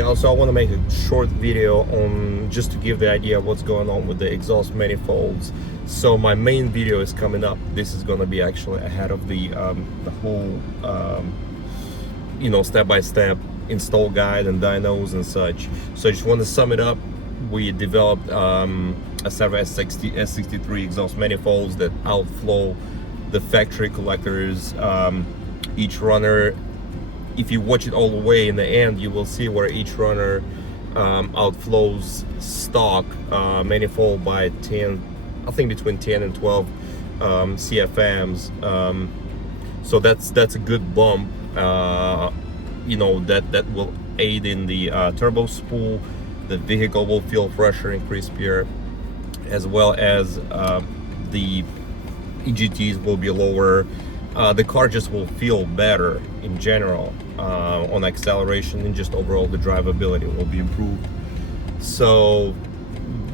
I want to make a short video on just to give the idea of what's going on with the exhaust manifolds. So my main video is coming up. This is going to be actually ahead of the whole step-by-step install guide and dynos and such. So I just want to sum it up. We developed a set of S63 exhaust manifolds that outflow the factory collectors. Each runner, if you watch it all the way in the end, you will see where each runner outflows stock manifold by 10, I think between 10 and 12 CFMs. So that's a good bump. That will aid in the turbo spool. The vehicle will feel fresher and crispier, as well as the EGTs will be lower. The car just will feel better in general on acceleration, and just overall the drivability will be improved. So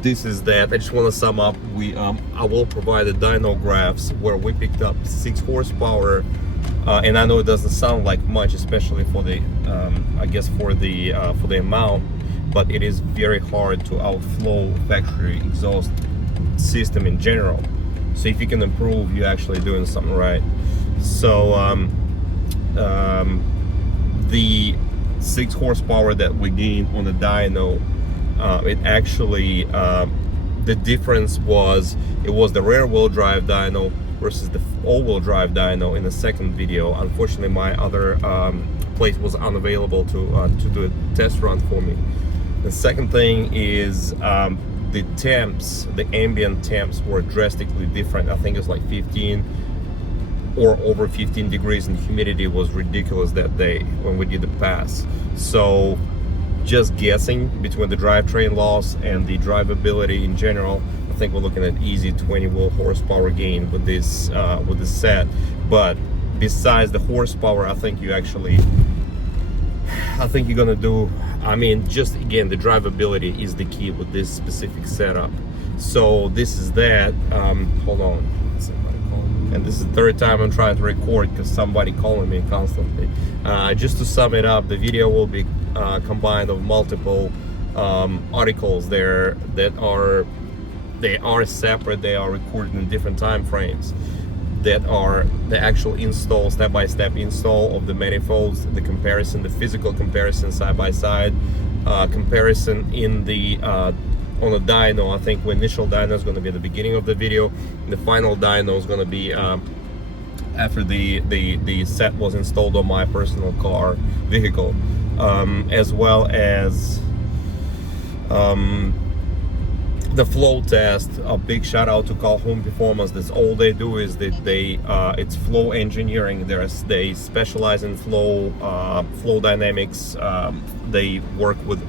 this is that. I just want to sum up. I will provide the dyno graphs where we picked up 6 horsepower, and I know it doesn't sound like much, especially for the for the amount, but it is very hard to outflow factory exhaust system in general. So if you can improve, you're actually doing something right. So the 6 horsepower that we gained on the dyno, it actually the difference was the rear wheel drive dyno versus the all-wheel drive dyno in the second video. Unfortunately, my other place was unavailable to do a test run for me. The second thing is the temps, the ambient temps were drastically different. I think it's like 15 or over 15 degrees, and humidity was ridiculous that day when we did the pass. So just guessing between the drivetrain loss and the drivability in general, I think we're looking at easy 20 horsepower gain with this set. But besides the horsepower, I think you're gonna do, just again, the drivability is the key with this specific setup. So this is that. Hold on, somebody calling me. And this is the third time I'm trying to record because somebody calling me constantly. Just to sum it up, the video will be combined of multiple articles there that are separate. They are recorded in different time frames. That are the actual install, step-by-step install of the manifolds, the comparison, the physical comparison side by side, comparison in the on the dyno. I think the initial dyno is going to be at the beginning of the video. The final dyno is going to be after the set was installed on my personal vehicle, as well as the flow test. A big shout out to Calhoun Performance. That's all they do is it's flow engineering. They specialize in flow dynamics. They work with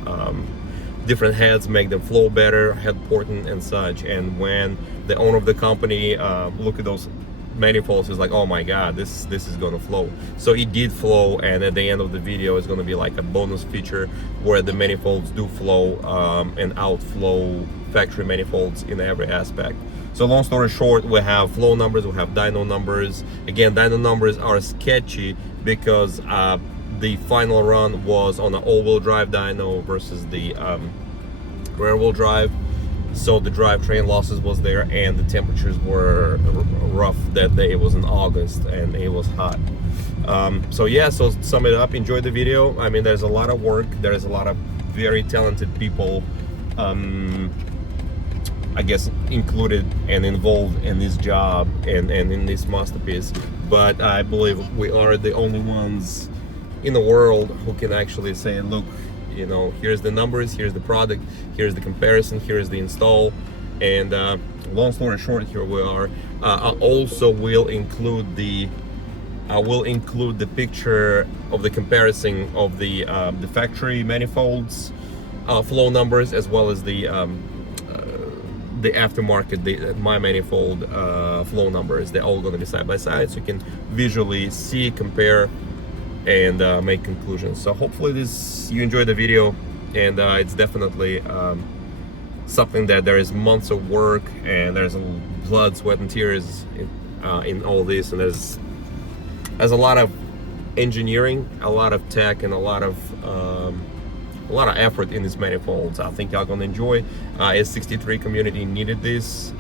different heads, make them flow better, head porting and such. And when the owner of the company look at those manifolds, is like, oh my god, this is gonna flow. So it did flow, and at the end of the video is gonna be like a bonus feature where the manifolds do flow and outflow factory manifolds in every aspect. So long story short, we have flow numbers, we have dyno numbers. Again, dyno numbers are sketchy because the final run was on an all-wheel drive dyno versus the rear-wheel drive. So the drivetrain losses was there, and the temperatures were rough that day. It was in August and it was hot. So to sum it up, enjoy the video. There's a lot of work. There's a lot of very talented people included and involved in this job and in this masterpiece. But I believe we are the only ones in the world who can actually say, look, here's the numbers, here's the product, here's the comparison, here's the install. And long story short, here we are. I also will include the picture of the comparison of the factory manifolds flow numbers, as well as the aftermarket, my manifold flow numbers. They're all going to be side by side, so you can visually see, compare, and make conclusions. So hopefully you enjoyed the video, and it's definitely something that there is months of work, and there's blood, sweat, and tears in all this, and there's a lot of engineering, a lot of tech, and a lot of a lot of effort in these manifolds. I think y'all gonna enjoy. S63 community needed this.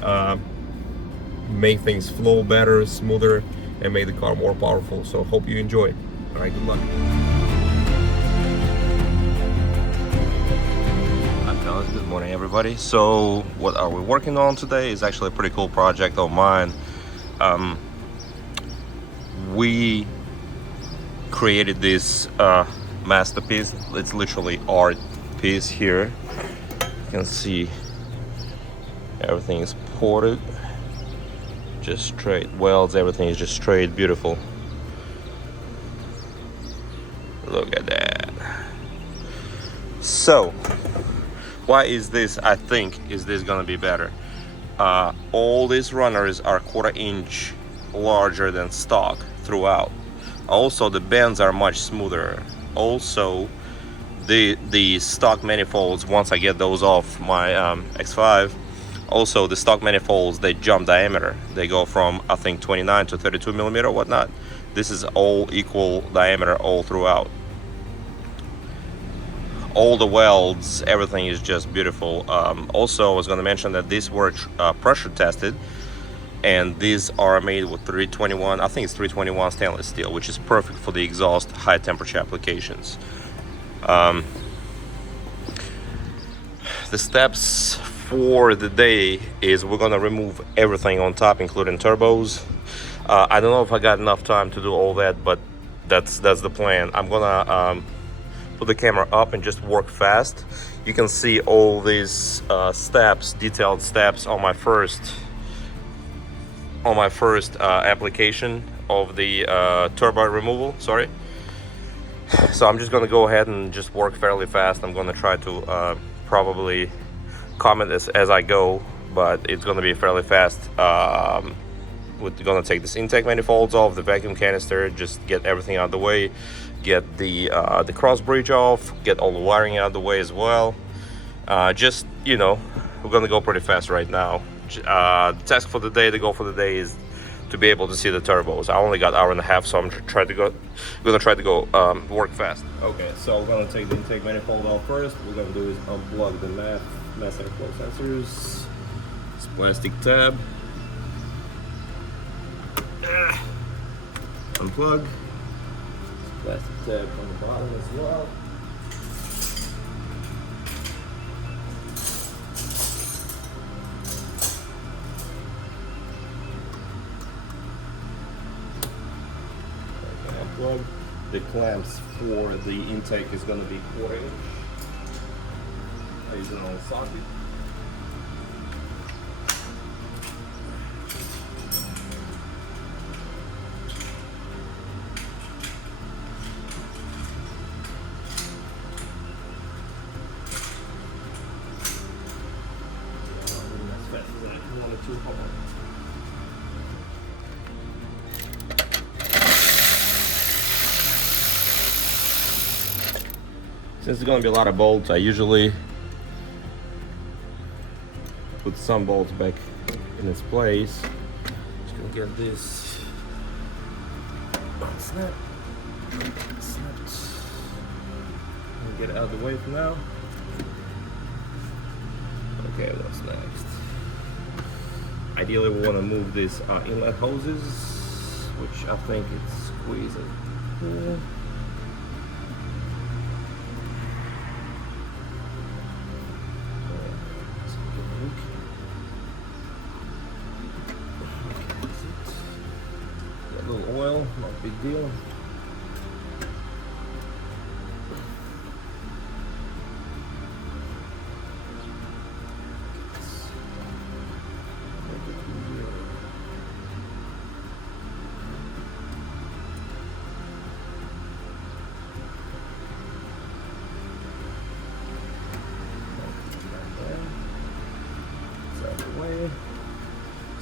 Make things flow better, smoother, and make the car more powerful. So hope you enjoy. All right, good luck. Good morning, everybody. So what are we working on today is actually a pretty cool project of mine. We created this masterpiece. It's literally art piece here. You can see everything is ported, just straight welds. Everything is just straight, beautiful. Look at that. So why is this, I think, is this gonna be better? All these runners are 1/4 inch larger than stock throughout. Also, the bends are much smoother. Also, the stock manifolds, once I get those off my X5, also the stock manifolds, they jump diameter. They go from, I think, 29 to 32 millimeter, whatnot. This is all equal diameter all throughout. All the welds, everything is just beautiful. Also, I was going to mention that these were pressure tested, and these are made with 321, I think it's 321 stainless steel, which is perfect for the exhaust high temperature applications. The steps for the day is we're going to remove everything on top, including turbos. I don't know if I got enough time to do all that, but that's the plan. I'm gonna put the camera up and just work fast. You can see all these steps, detailed steps on my first application of the turbo removal, sorry. So I'm just gonna go ahead and just work fairly fast. I'm gonna try to probably comment this as I go, but it's gonna be fairly fast. We're gonna take this intake manifolds off, the vacuum canister, just get everything out of the way, get the cross bridge off, get all the wiring out of the way as well. Just, you know, we're gonna go pretty fast right now. The task for the day, the goal for the day is to be able to see the turbos. I only got an hour and a half, so I'm gonna try to go work fast. Okay, so we're gonna take the intake manifold off first. What we're gonna do is unplug the mass airflow sensors. This plastic tab. Unplug. This plastic tab on the bottom as well. Unplug. The clamps for the intake is going to be 1/4 inch. I use it on a socket. Since there's going to be a lot of bolts, I usually put some bolts back in its place. Just going to get this snap. Get it out of the way for now. Okay, what's next? Ideally, we want to move these inlet hoses, which I think it's squeezing here. A little oil, not a big deal.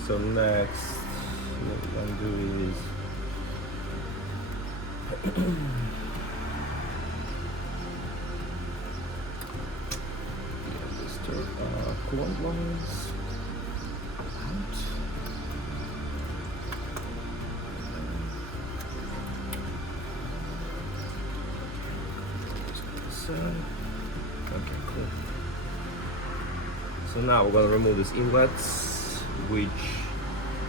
So next, what we're gonna do is get this coolant lines out. Just put this in. So now we're going to remove these inlets, which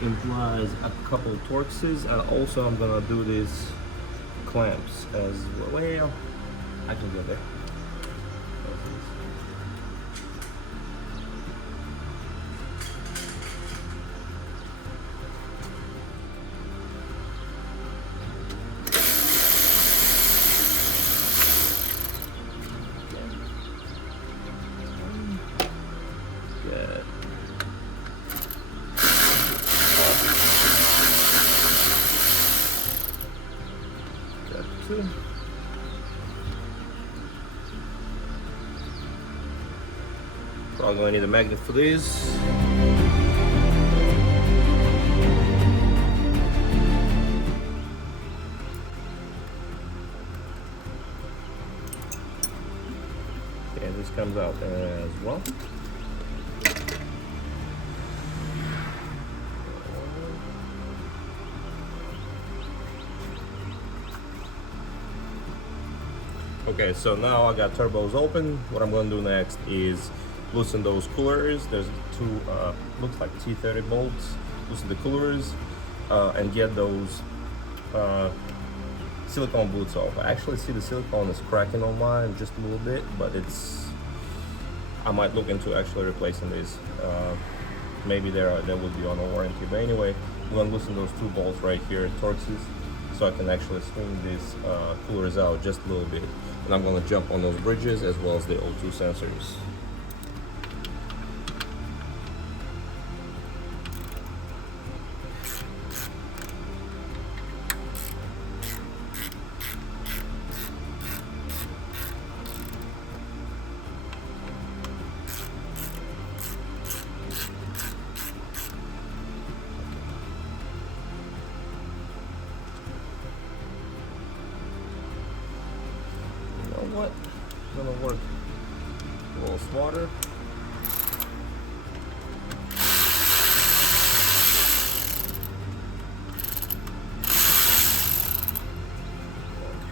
implies a couple Torxes, and also I'm going to do these clamps as well. Well, I can get there. Probably gonna need a magnet for this. And this comes out as well. Okay, so now I got turbos open. What I'm going to do next is loosen those coolers. There's two, looks like T30 bolts. Loosen the coolers and get those silicone boots off. I actually see the silicone is cracking on mine just a little bit, but I might look into actually replacing these. Maybe they will be on a warranty. But anyway, I'm going to loosen those two bolts right here, Torxes, so I can actually swing these coolers out just a little bit. And I'm going to jump on those bridges as well as the O2 sensors. What? It's gonna work a little smarter.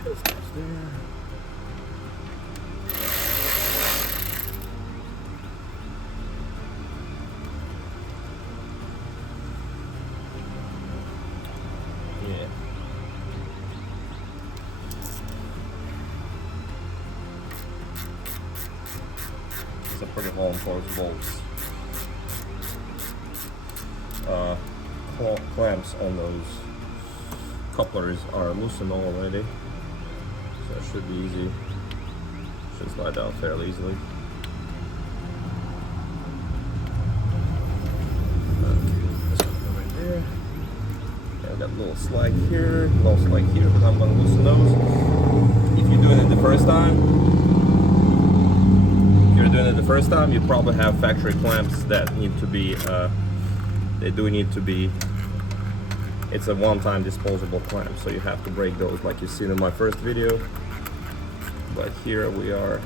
Okay, stops there. Yeah. It's a pretty long Torx bolts. Clamps on those couplers are loosened already, so it should be easy. Should slide down fairly easily. Right there. Okay, I got a little slag here, no slag here, but I'm going to loosen those. If you're doing it the first time, you probably have factory clamps that need to be, they do need to be, it's a one-time disposable clamp, so you have to break those like you've seen in my first video. But here we are.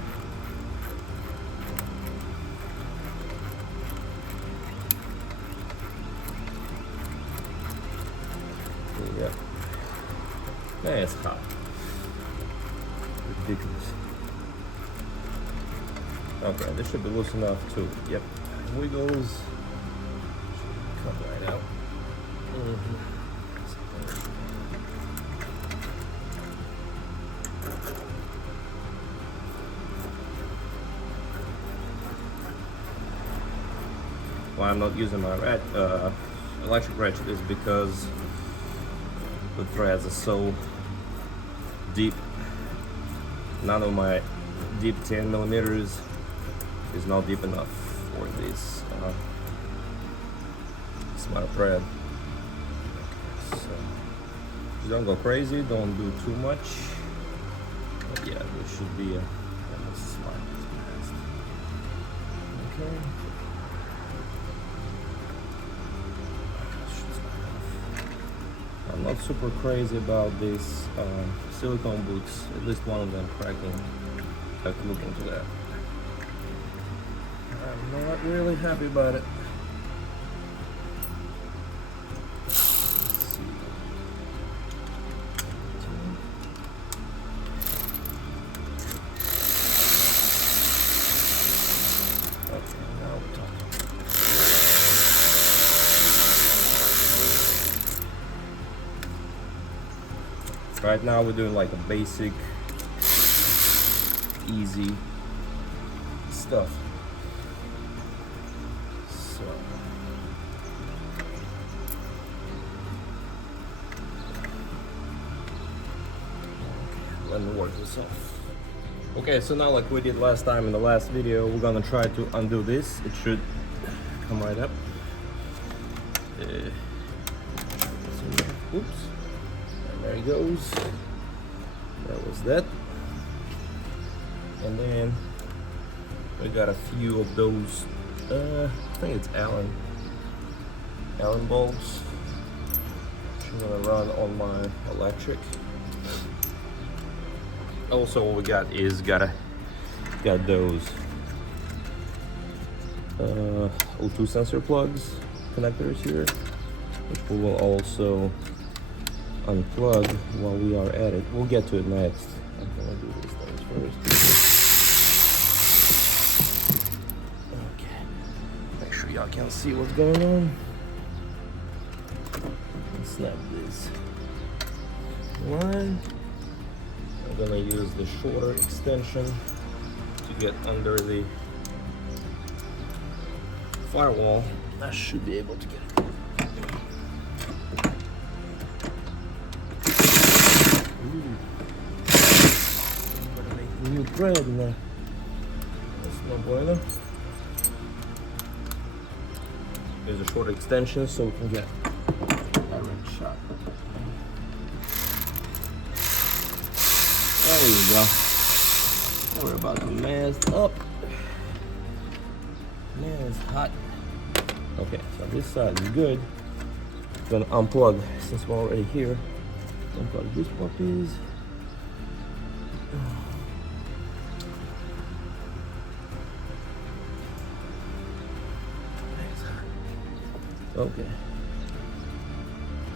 Yeah. Man, it's hot. Ridiculous. Okay, this should be loose enough too. Yep. Wiggles. Come right out. Why I'm not using my electric ratchet is because the threads are so deep. None of my deep 10 millimeters is not deep enough for this smart thread. So just don't go crazy, don't do too much. But yeah, there should be a smart. Okay. I'm not super crazy about these silicone boots, at least one of them cracking. I have to look into that. I'm not really happy about it. Okay, now we're talking. Right now we're doing like a basic, easy stuff. So let me work this off. Okay, so now like we did last time in the last video, we're gonna try to undo this. It should come right up. Oops, and there he goes. That was that. And then we got a few of those, I think it's Allen bulbs. I'm gonna run on my electric. Also, what we got is got those O2 sensor plugs connectors here, which we will also unplug while we are at it. We'll get to it next. I'm gonna do these things first. Okay, make sure y'all can see what's going on. Snap this line. I'm gonna use the shorter extension to get under the firewall. I should be able to get it. New thread in there. That's no bueno. There's a short extension so we can get a direct shot. There you go. Now we're about to mast up. Man, it's hot. Okay, so this side is good. I'm gonna unplug since we're already here. Unplug these puppies. Okay.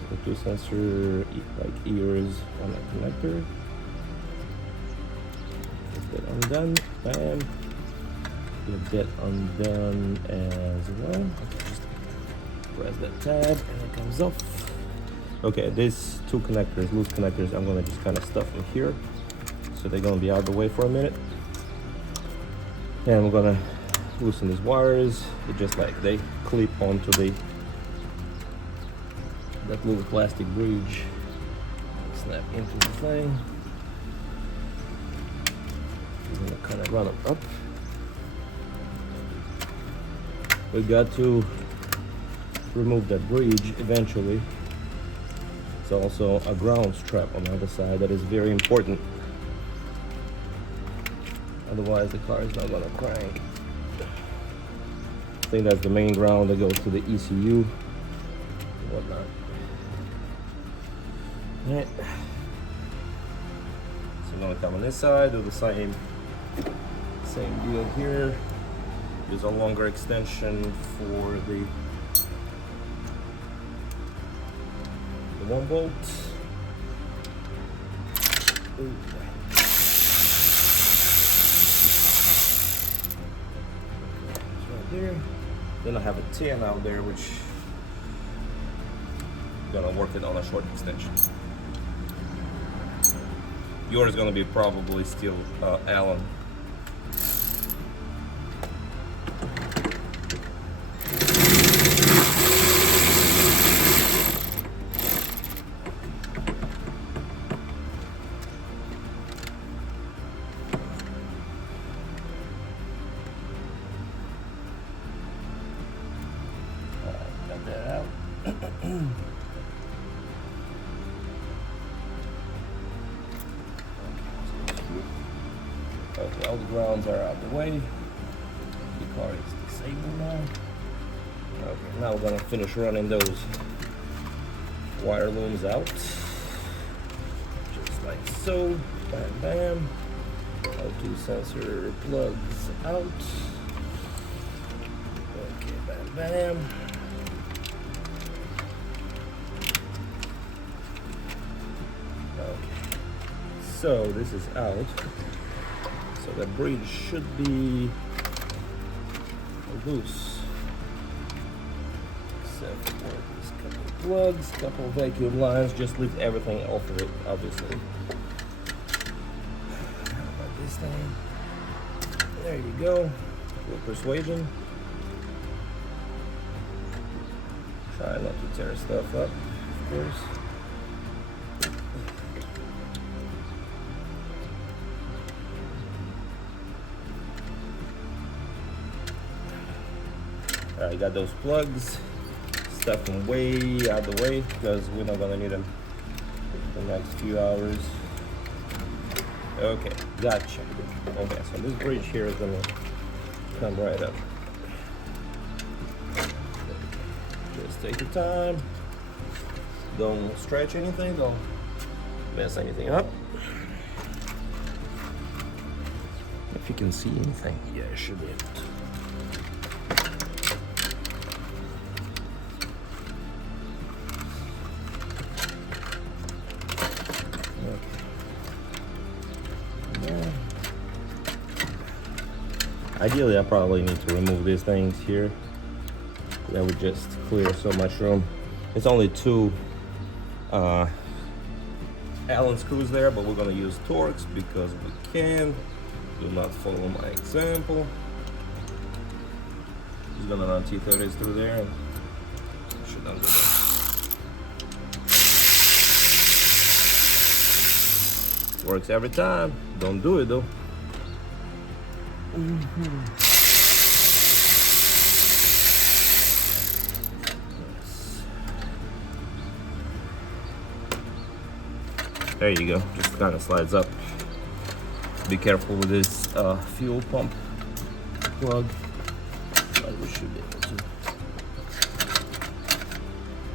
So 2 sensor like ears on the connector. Get that undone. Bam. Get that undone as well. Okay, just press that tab and it comes off. Okay, these 2 connectors, loose connectors, I'm gonna just kind of stuff them here. So they're gonna be out of the way for a minute. And we're gonna loosen these wires. It just like they clip onto that little plastic bridge. Snap into the thing. We're gonna kind of run them up. We got to remove that bridge eventually. It's also a ground strap on the other side that is very important. Otherwise the car is not gonna crank. I think that's the main ground that goes to the ECU and whatnot. Alright. So I'm gonna come on this side, do the same deal here. Use a longer extension for the 1 bolt. Ooh. It's right there. Then I have a 10 out there, which I'm gonna work it on a short extension. Yours is gonna be probably still Allen. Got that out. Okay, all the grounds are out the way. The car is disabled now. Okay, now we're gonna finish running those wire looms out. Just like so. Bam, bam. O2 sensor plugs out. Okay, bam, bam. Okay, so this is out. So the bridge should be loose, except for this couple of plugs, couple of vacuum lines, just lift everything off of it, obviously. How about this thing? There you go. Full persuasion. Try not to tear stuff up, of course. Alright, got those plugs. Stuff them way out the way because we're not gonna need them for the next few hours. Okay, gotcha. Okay, so this bridge here is gonna come right up. Just take your time. Don't stretch anything, don't mess anything up. If you can see anything, yeah, it should be able to. Ideally, I probably need to remove these things here. That would just clear so much room. It's only two Allen screws there, but we're gonna use Torx because we can. Do not follow my example. Just gonna run T30s through there. And should not do that. Works every time. Don't do it though. There you go, just kind of slides up. Be careful with this fuel pump plug, but we should be able to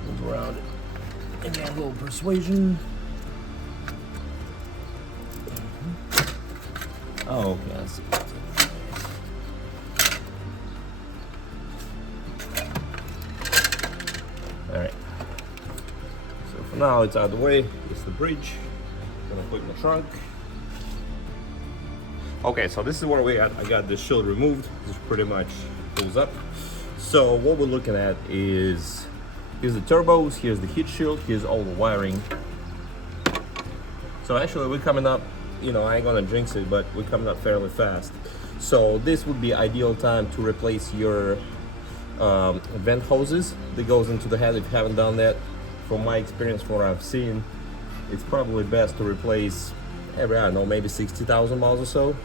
move around it. Again, a little persuasion. Oh, okay, I see. Alright, so for now it's out of the way. It's the bridge. I'm gonna put it in the trunk. Okay, so this is where we at. I got this shield removed. This pretty much pulls up. So what we're looking at is, here's the turbos, here's the heat shield, here's all the wiring. So actually we're coming up, you know, I ain't gonna jinx it, but we're coming up fairly fast. So this would be ideal time to replace your vent hoses that goes into the head. If you haven't done that, from my experience, from what I've seen, it's probably best to replace every, I don't know, maybe 60,000 miles or so.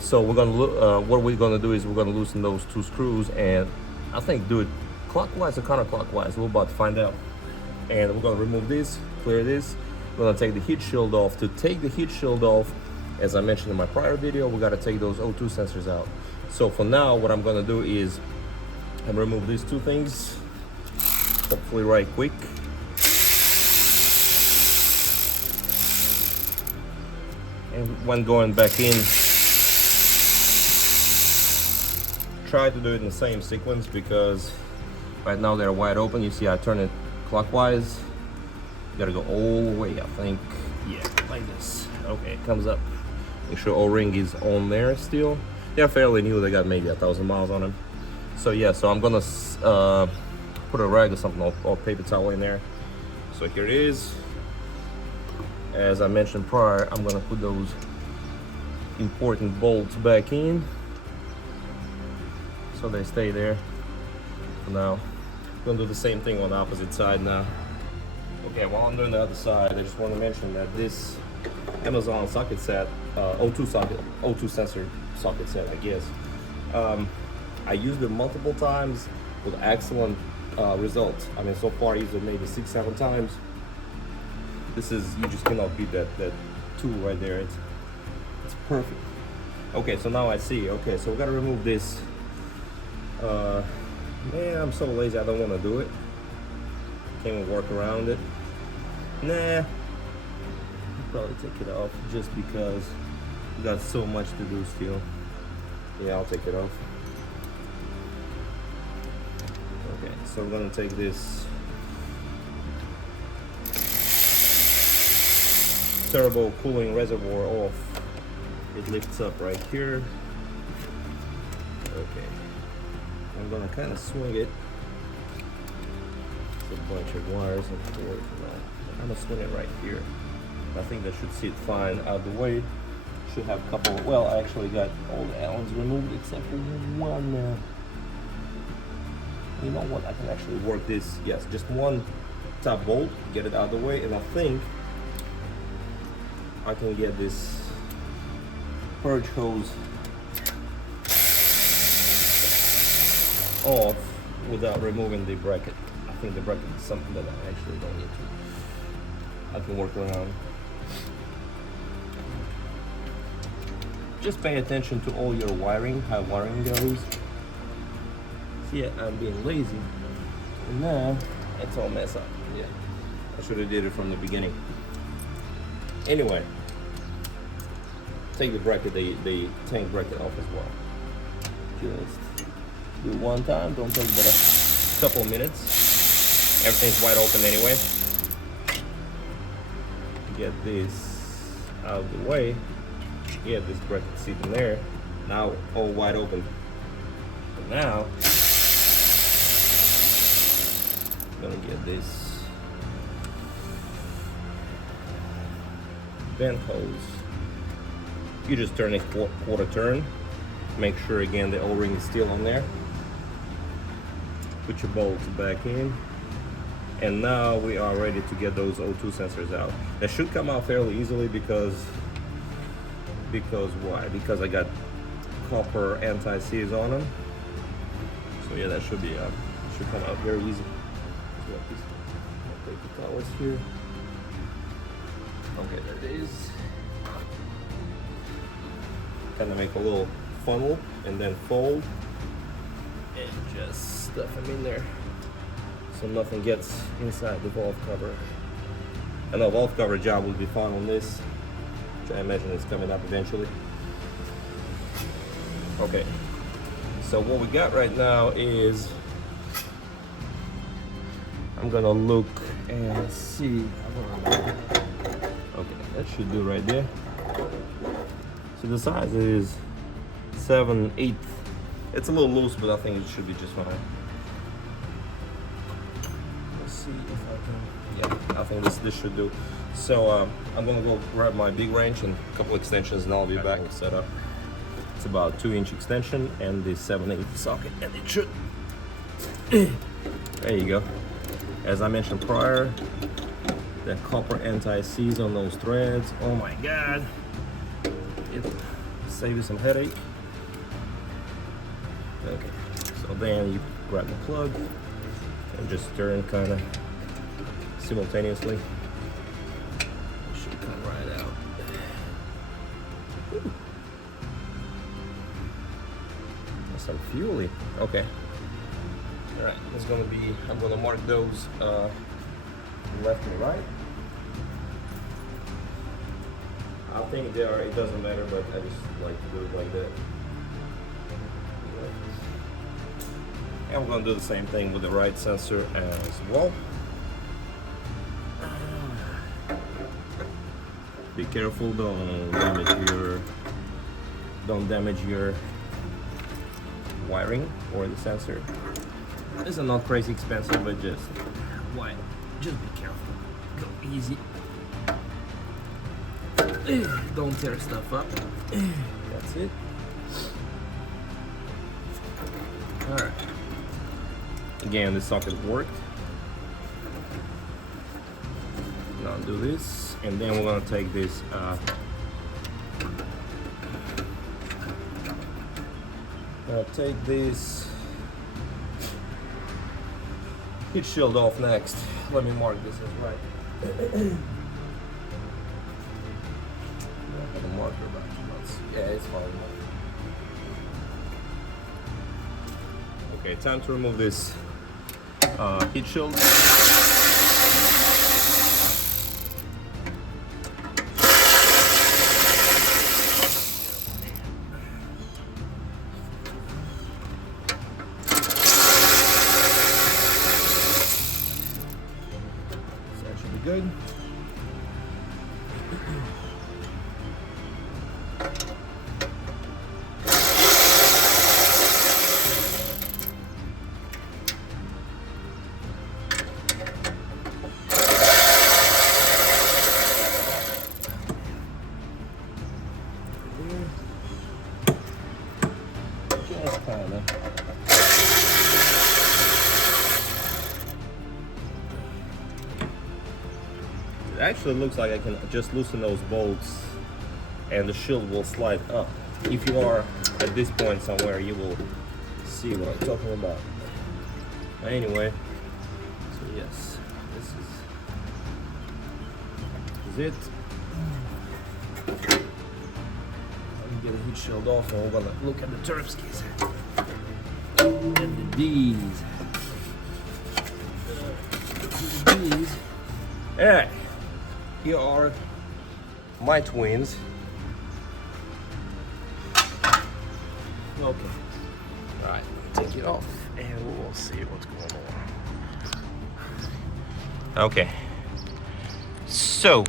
So we're gonna what we're gonna do is we're gonna loosen those two screws, and I think do it clockwise or counterclockwise. We're about to find out. And we're gonna remove this, clear this. We're gonna take the heat shield off. To take the heat shield off, as I mentioned in my prior video, we gotta take those O2 sensors out. So for now, what I'm gonna do is and remove these two things, hopefully right quick. And when going back in, try to do it in the same sequence because right now they're wide open. You see I turn it clockwise. You gotta go all the way, I think. Yeah, like this. Okay, it comes up. Make sure O-ring is on there still. They're fairly new, they got maybe 1,000 miles on them. So yeah, so I'm gonna put a rag or something or paper towel in there. So here it is. As I mentioned prior, I'm gonna put those important bolts back in so they stay there for now. I'm gonna do the same thing on the opposite side now. Okay, while I'm doing the other side, I just want to mention that this Amazon socket set, O2 sensor socket set, I guess. I used it multiple times with excellent results. I mean, so far I used it maybe 6-7 times. This is, you just cannot beat that tool right there. It's perfect. Okay, so now I see. Okay, so we gotta remove this. Man, I'm so lazy, I don't want to do it. Can't even work around it. Nah, I'll probably take it off just because we got so much to do still. Yeah, I'll take it off. Okay, so we're gonna take this turbo cooling reservoir off. It lifts up right here. Okay, I'm gonna kind of swing it a bunch of wires and cords. I'm gonna swing it right here. I think that should sit fine out of the way. Should have a couple. Well, I actually got all the Allens removed except for one. You know what? I can actually work this. Yes, just one top bolt, get it out of the way, and I think I can get this purge hose off without removing the bracket. I think the bracket is something that I actually don't need to. I can work around. Just pay attention to all your wiring, how wiring goes. See, I'm being lazy, and now it's all messed up. Yeah, I should have did it from the beginning. Anyway, take the bracket, the tank bracket off as well. Just do it one time, don't take but a couple of minutes. Everything's wide open anyway. Get this out of the way. Yeah, this bracket sitting there. Now all wide open. And now I'm gonna get this vent hose. You just turn it quarter turn. Make sure again the O-ring is still on there. Put your bolts back in. And now we are ready to get those O2 sensors out. That should come out fairly easily because why? Because I got copper anti-seize on them. So yeah, that should be should come out very easy. So I'll take the towels here. Okay, there it is. Kind of make a little funnel and then fold and just stuff them in there so nothing gets inside the valve cover. And the valve cover job will be fine on this, which I imagine is coming up eventually. Okay, so what we got right now is I'm gonna look and see. Okay, that should do right there. So the size is 7/8. It's a little loose, but I think it should be just fine. Let's see if I can. Yeah, I think this should do. So I'm gonna go grab my big wrench and a couple extensions, and I'll be back and set up. It's about 2-inch extension and the 7/8 socket, and it should. There you go. As I mentioned prior, the copper anti-seize on those threads. Oh my God. It'll save you some headache. Okay, so then you grab the plug and just turn kind of simultaneously. It should come right out. Whew. That's some fuely. Okay. All right, it's gonna be. I'm gonna mark those left and right. I think they are. It doesn't matter, but I just like to do it like that. And we're gonna do the same thing with the right sensor as well. Be careful, don't damage your wiring or the sensor. This is not crazy expensive, but just be careful. Go easy. Don't tear stuff up. That's it. All right. Again, the socket worked. Now do this, and then we're gonna take this. I'll take this heat shield off next. Let me mark this as right. Marker about 2 months. Yeah, it's fine enough. Okay, time to remove this heat shield. So that should be good. actually looks like I can just loosen those bolts and the shield will slide up. If you are at this point somewhere, you will see what I'm talking about. Anyway, so yes, this is it. Let me get a heat shield off and we're gonna look at the turf skis and the D's. Alright, here are my twins. Okay. Alright, take it off and we'll see what's going on. Okay. So,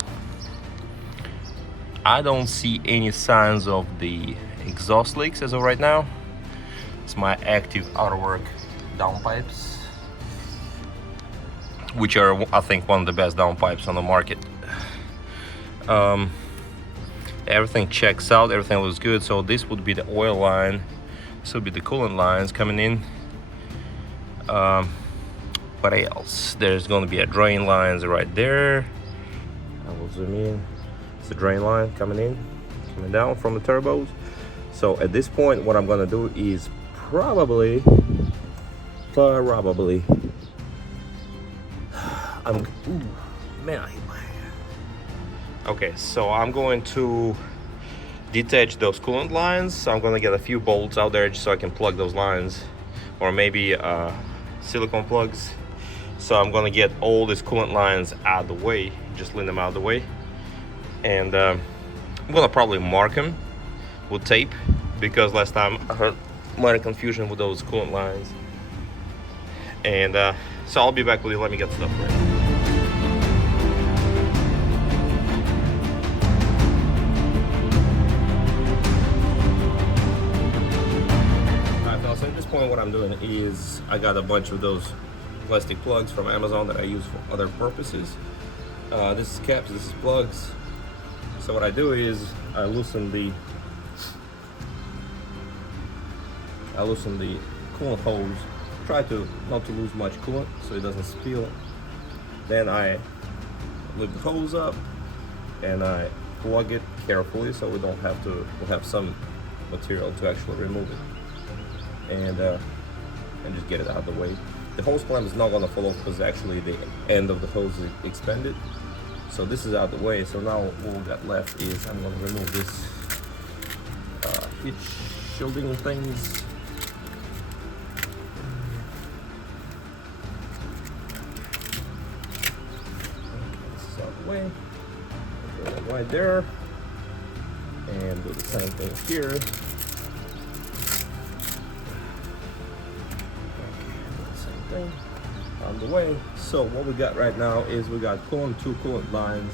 I don't see any signs of the exhaust leaks as of right now. It's my active outerwork downpipes, which are, I think, one of the best downpipes on the market. Everything checks out, everything looks good. So this would be the oil line, this would be the coolant lines coming in. What else? There's going to be a drain lines right there. I will zoom in. It's a drain line coming in, coming down from the turbos. So at this point, what I'm going to do is probably ooh, man, I hit my hand. Okay, so I'm going to detach those coolant lines. So I'm going to get a few bolts out there just so I can plug those lines, or maybe silicone plugs. So I'm going to get all these coolant lines out of the way, just lean them out of the way, and I'm going to probably mark them with tape, because last time I had a lot of confusion with those coolant lines. And so I'll be back with you. Let me get stuff ready. Alright, fellas, so at this point what I'm doing is I got a bunch of those plastic plugs from Amazon that I use for other purposes. This is caps, this is plugs. So what I do is I loosen the coolant hose. Try to not to lose much coolant so it doesn't spill. Then I lift the hose up and I plug it carefully so we don't have to, we'll have some material to actually remove it, and just get it out of the way. The hose clamp is not going to fall off because actually the end of the hose is expanded. So this is out of the way. So now all we got left is I'm going to remove this heat shielding things. Way, put it right there, and do the same thing here. Okay, do the same thing on the way. So what we got right now is we got two coolant lines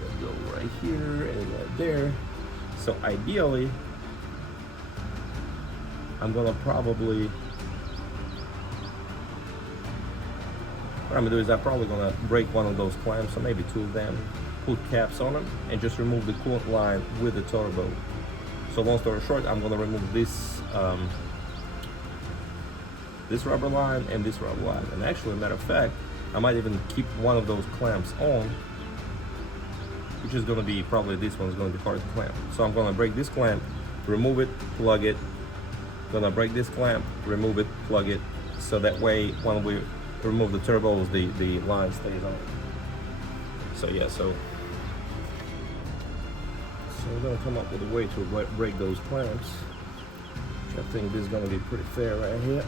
that go right here and right there. So ideally, I'm gonna probably, what I'm gonna do is I'm probably gonna break one of those clamps, or maybe two of them, put caps on them, and just remove the coolant line with the turbo. So long story short, I'm gonna remove this this rubber line and this rubber line. And actually, matter of fact, I might even keep one of those clamps on, which is gonna be, probably this one's gonna be hard to clamp. So I'm gonna break this clamp, remove it, plug it. Gonna break this clamp, remove it, plug it, so that way when we remove the turbos, the line stays on. So yeah, so we're gonna come up with a way to break those clamps, which I think this is gonna be pretty fair right here.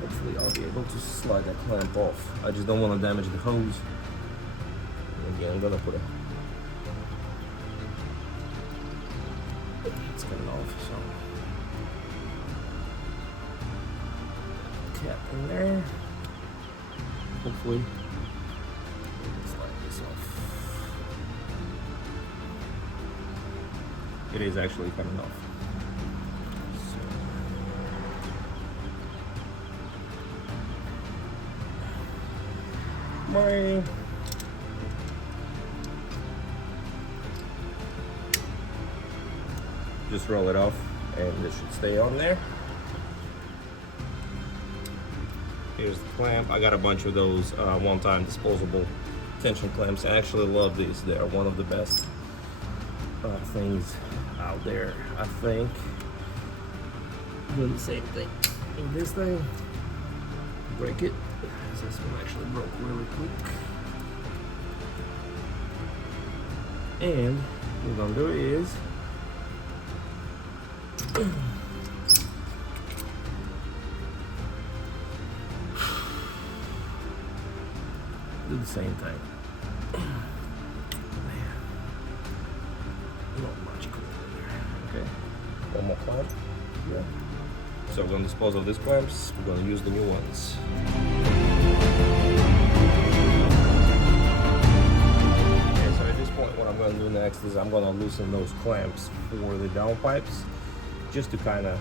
Hopefully I'll be able to slide that clamp off. I just don't want to damage the hose. And again, I'm gonna put it's coming off, so cap in there. Hopefully we can slide this off. It is actually coming off. So, just roll it off and this should stay on there. Here's the clamp. I got a bunch of those one-time disposable tension clamps. I actually love these. They're one of the best things out there, I think. Do the same thing in this thing. Break it. This one actually broke really quick. And what we're gonna do is do the same thing. Man, not much cooler there. Okay, one more clamp. Yeah. So we're gonna dispose of these clamps. We're gonna use the new ones. Okay, so at this point, what I'm gonna do next is I'm gonna loosen those clamps for the downpipes, just to kind of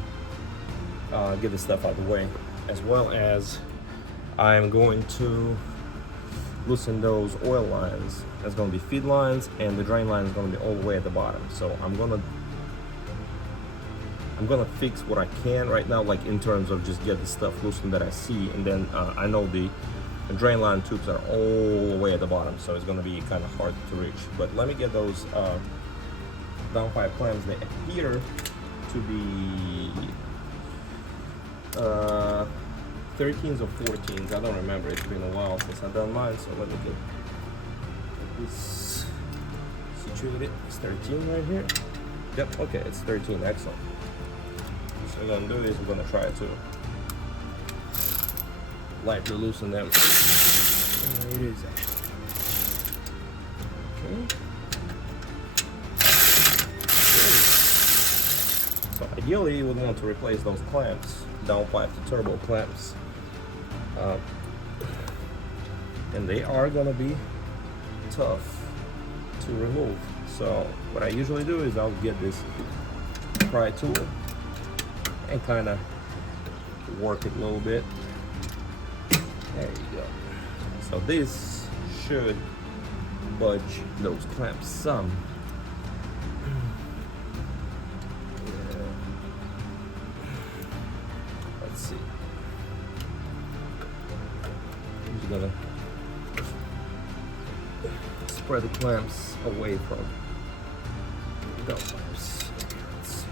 get the stuff out of the way, as well as I'm going to loosen those oil lines. That's going to be feed lines, and the drain line is going to be all the way at the bottom. So I'm gonna fix what I can right now, like in terms of just get the stuff loosened that I see, and then I know the drain line tubes are all the way at the bottom, so it's going to be kind of hard to reach. But let me get those downpipe clamps. They appear to be 13s or 14s. I don't remember. It's been a while since I've done mine, so let me get this situated. It's 13 right here. Yep, okay, it's 13. Excellent. So what we're gonna do is we're gonna try to lightly loosen them. It is actually. Okay. So ideally, you would want to replace those clamps, downpipe to turbo clamps, and they are gonna be tough to remove. So what I usually do is I'll get this pry tool and kind of work it a little bit. There you go. So this should budge those clamps some. Yeah. Let's see. I'm just gonna spread the clamps away from the clamps. Let's see.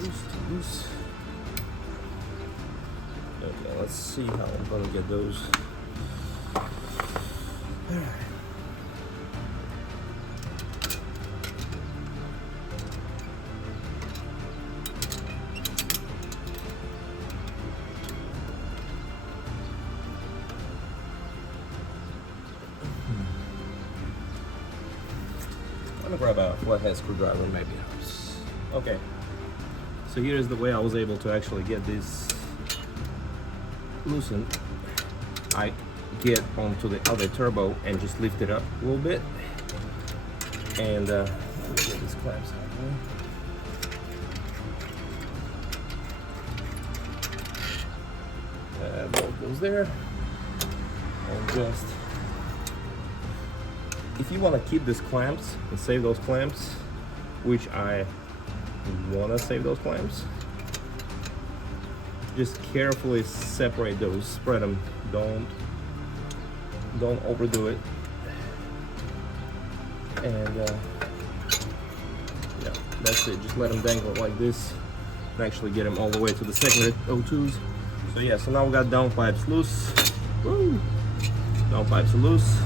Too loose. Okay, let's see how I'm gonna get those. Alright. I'm gonna grab a flathead screwdriver, maybe helps. Okay, so here's the way I was able to actually get this loosened. I get onto the other turbo and just lift it up a little bit, and let me get these clamps out. Bolt goes there, and just, if you want to keep these clamps and save those clamps, which I want to save those clamps, just carefully separate those, spread them, don't overdo it, and yeah, that's it. Just let them dangle like this and actually get them all the way to the secondary O2s. So yeah, so now we got downpipes loose. Woo! Downpipes are loose.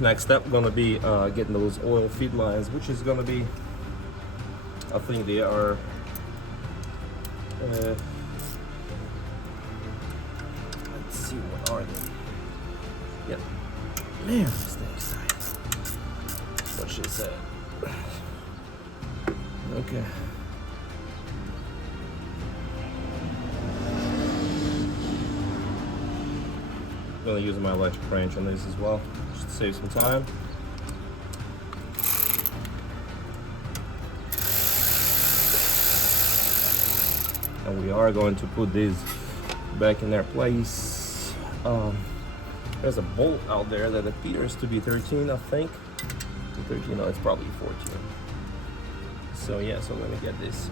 Next step gonna be getting those oil feed lines, which is gonna be, I think they are let's see, what are they? Yep. Man, this thing's tight. What she said. Okay. I'm gonna use my electric wrench on this as well, just to save some time. And we are going to put these back in their place. There's a bolt out there that appears to be 13, I think. 13, no, it's probably 14. So yeah, so let me get this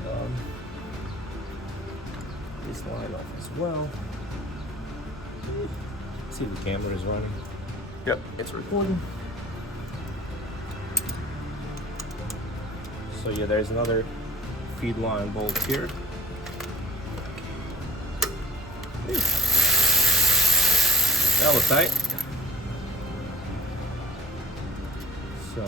line off as well. See if the camera is running. Yep, it's recording. So yeah, there's another feed line bolt here. That was tight. So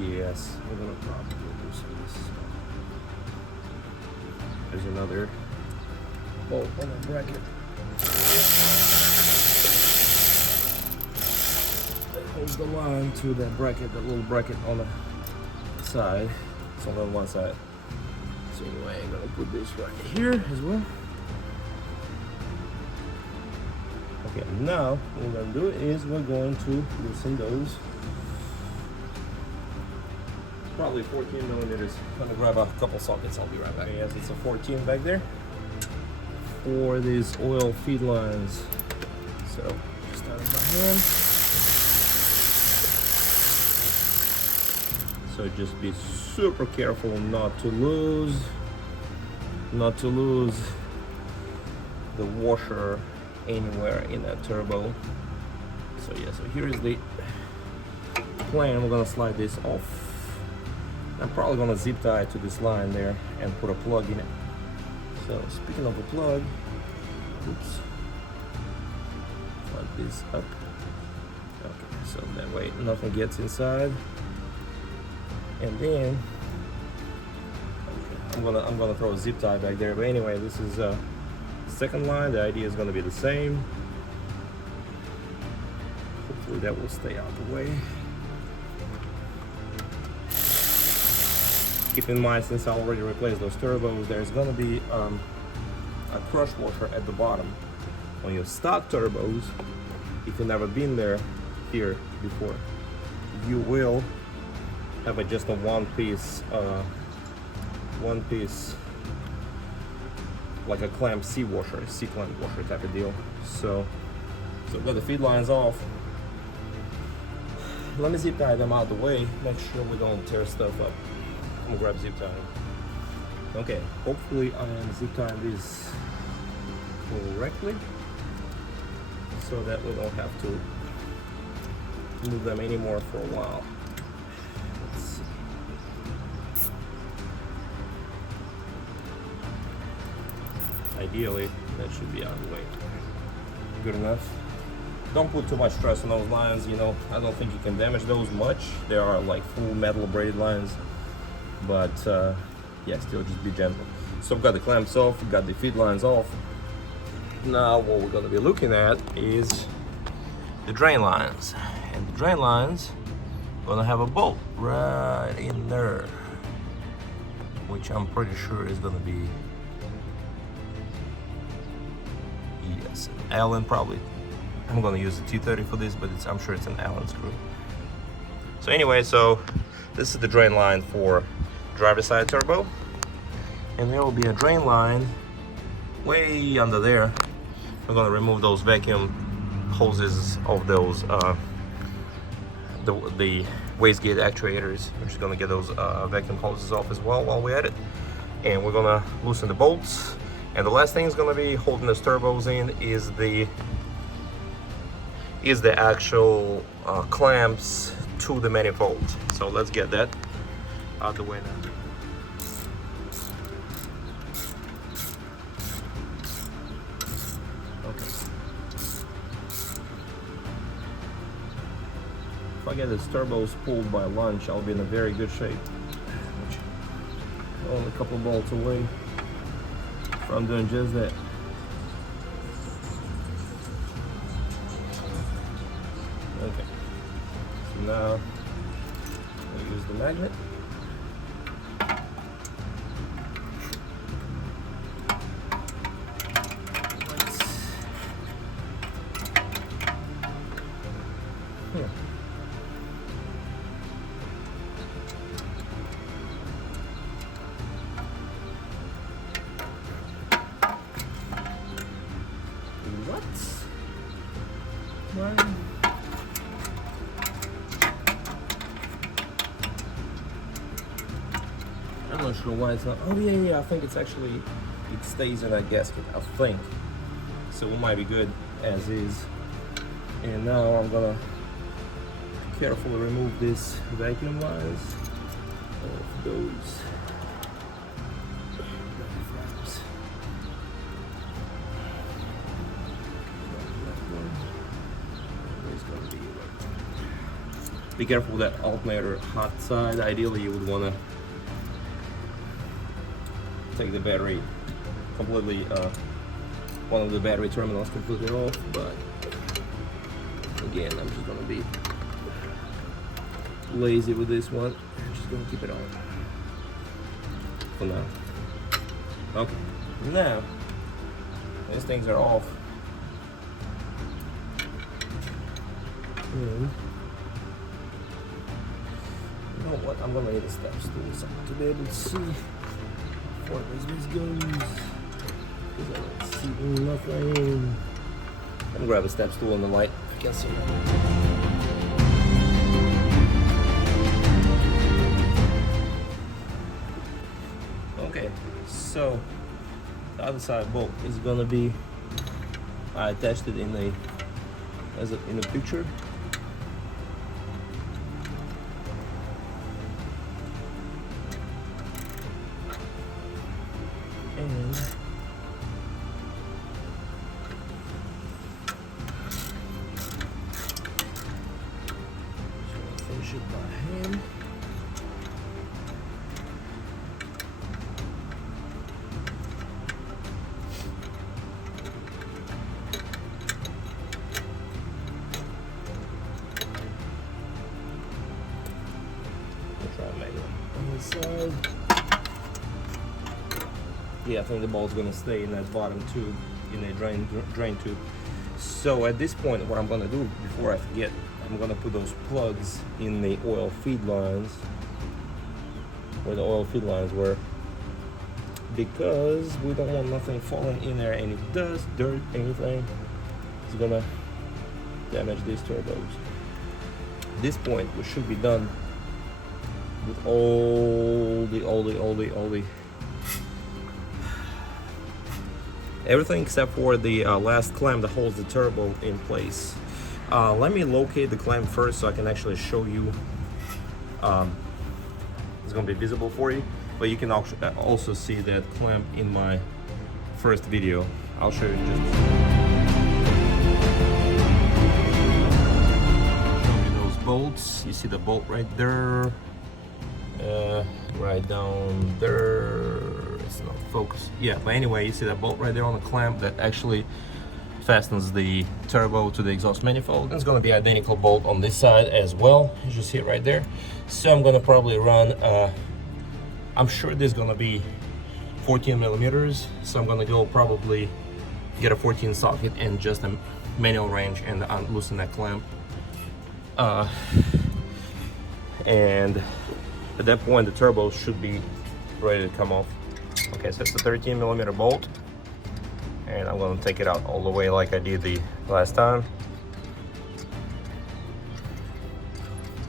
yes, we're gonna probably loosen this. There's another bolt on the bracket. That holds the line to that bracket, that little bracket on the side. It's only on one side. So anyway, I'm gonna put this right here as well. Okay, now what we're gonna do is we're going to loosen those. Probably 14 millimeters. I'm gonna grab a couple sockets, I'll be right back. Yes, it's a 14 back there for these oil feed lines. So just out of my hand. So just be super careful not to lose the washer anywhere in that turbo. So yeah, so here is the plan. We're gonna slide this off. I'm probably gonna zip tie to this line there and put a plug in it. So speaking of a plug, oops, plug this up. Okay, so that way nothing gets inside. And then okay, I'm gonna throw a zip tie back there. But anyway, this is second line. The idea is gonna be the same. Hopefully that will stay out the way. Keep in mind, since I already replaced those turbos, there's gonna be a crush washer at the bottom. On your stock turbos, if you've never been here before, you will have just a one piece, like a clamp C washer, C clamp washer type of deal. So I've got the feed lines off. Let me zip tie them out of the way, make sure we don't tear stuff up. I'm gonna grab zip tie. Okay, hopefully I am zip tying this correctly so that we don't have to move them anymore for a while. Let's see. Ideally, that should be out of the way. Good enough. Don't put too much stress on those lines, you know. I don't think you can damage those much. They are like full metal braided lines. But yeah, still just be gentle. So I've got the clamps off, we've got the feed lines off. Now what we're gonna be looking at is the drain lines. And the drain lines are gonna have a bolt right in there, which I'm pretty sure is gonna be, yes, an Allen probably. I'm gonna use a T30 for this, but I'm sure it's an Allen screw. So anyway, so this is the drain line for driver's side turbo, and there will be a drain line way under there. We're going to remove those vacuum hoses of those the wastegate actuators. We're just going to get those vacuum hoses off as well while we're at it, and we're going to loosen the bolts. And the last thing is going to be holding those turbos in is the actual clamps to the manifold. So let's get that out the way now. Okay. If I get this turbos pulled by lunch, I'll be in a very good shape. Only a couple bolts away from doing just that. Okay. So now we'll use the magnet. time. I'm not sure why it's not. Oh yeah, I think it's actually, it stays in that gasket, I think. So it might be good as is. And now I'm gonna carefully remove this vacuum lines of those diaphragms. Be careful with that alternator hot side. Ideally you would want to take the battery completely, one of the battery terminals completely off, but again, I'm just gonna be lazy with this one. I'm just gonna keep it on for now. Okay, now these things are off. And you know what? I'm gonna need a step stool to be able to see where this goes. Because I don't see nothing. I'm gonna grab a step stool in the light if you can see. Okay, so the other side bolt is gonna be, I attached it in a picture. And finish it by hand. I'll try and make it on this side. Yeah, I think the bolt's gonna stay in that bottom tube, in a drain tube. So at this point, what I'm gonna do before I forget, I'm gonna put those plugs in the oil feed lines, where the oil feed lines were, because we don't want nothing falling in there, and if it does, dirt, anything, it's gonna damage these turbos. At this point, we should be done with all the everything except for the last clamp that holds the turbo in place. Let me locate the clamp first so I can actually show you. It's gonna be visible for you, but you can also see that clamp in my first video. I'll show you in just a second. Show me those bolts. You see the bolt right there, right down there. It's not focused. Yeah, but anyway, you see that bolt right there on the clamp that actually fastens the turbo to the exhaust manifold. It's going to be identical bolt on this side as well, as you see it right there. So I'm going to probably run, I'm sure there's going to be 14 millimeters, so I'm going to go probably get a 14 socket and just a manual wrench and loosen that clamp. And at that point the turbo should be ready to come off. Okay, so it's a 13 millimeter bolt, and I'm going to take it out all the way like I did the last time.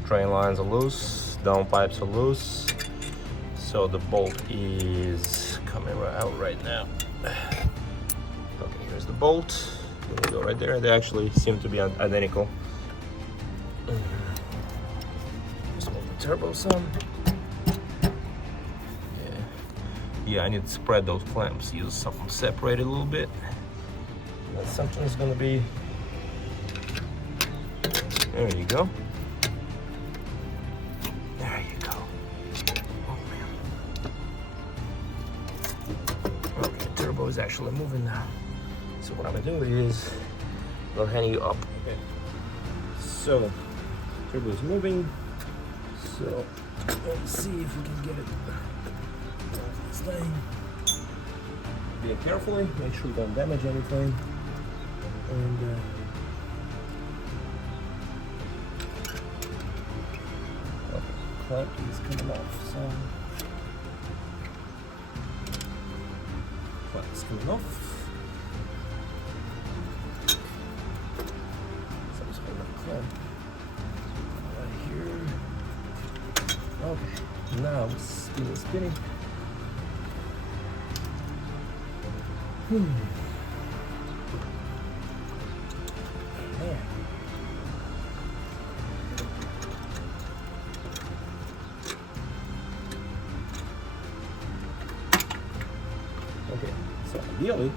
Drain lines are loose, downpipes are loose, so the bolt is coming out right now. Okay, here's the bolt. Let me go right there. They actually seem to be identical. Just move the turbo some. Yeah, I need to spread those clamps, use something separated a little bit. That something is going to be, there you go. There you go. Oh man. Okay, the turbo is actually moving now. So what I'm going to do is, I'll hand you up. Okay. So, turbo is moving. So, let's see if we can get it. Thing. Be carefully, make sure you don't damage anything, and okay, clamp is coming off, so clamp is coming off. Some clamp right here. Okay, now it's spinning. Man. Okay, so ideally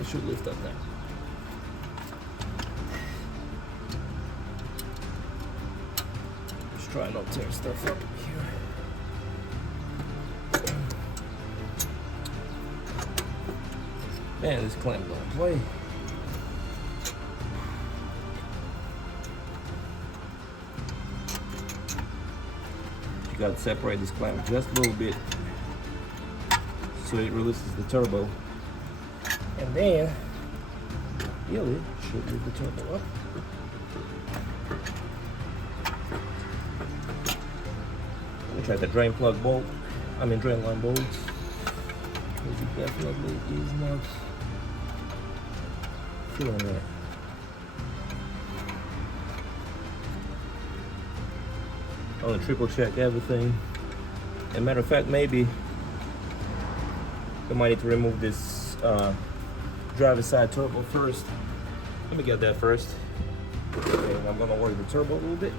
it should lift up now. Just try not to tear stuff up here. Man, this clamp don't play. You gotta separate this clamp just a little bit so it releases the turbo. And then, ideally, should move the turbo up. Let me try the drain plug bolt. Drain line bolts. Because it definitely is not feeling right. I want to triple check everything. As a matter of fact, maybe we might need to remove this driver's side turbo first. Let me get that first. Okay, I'm gonna work the turbo a little bit.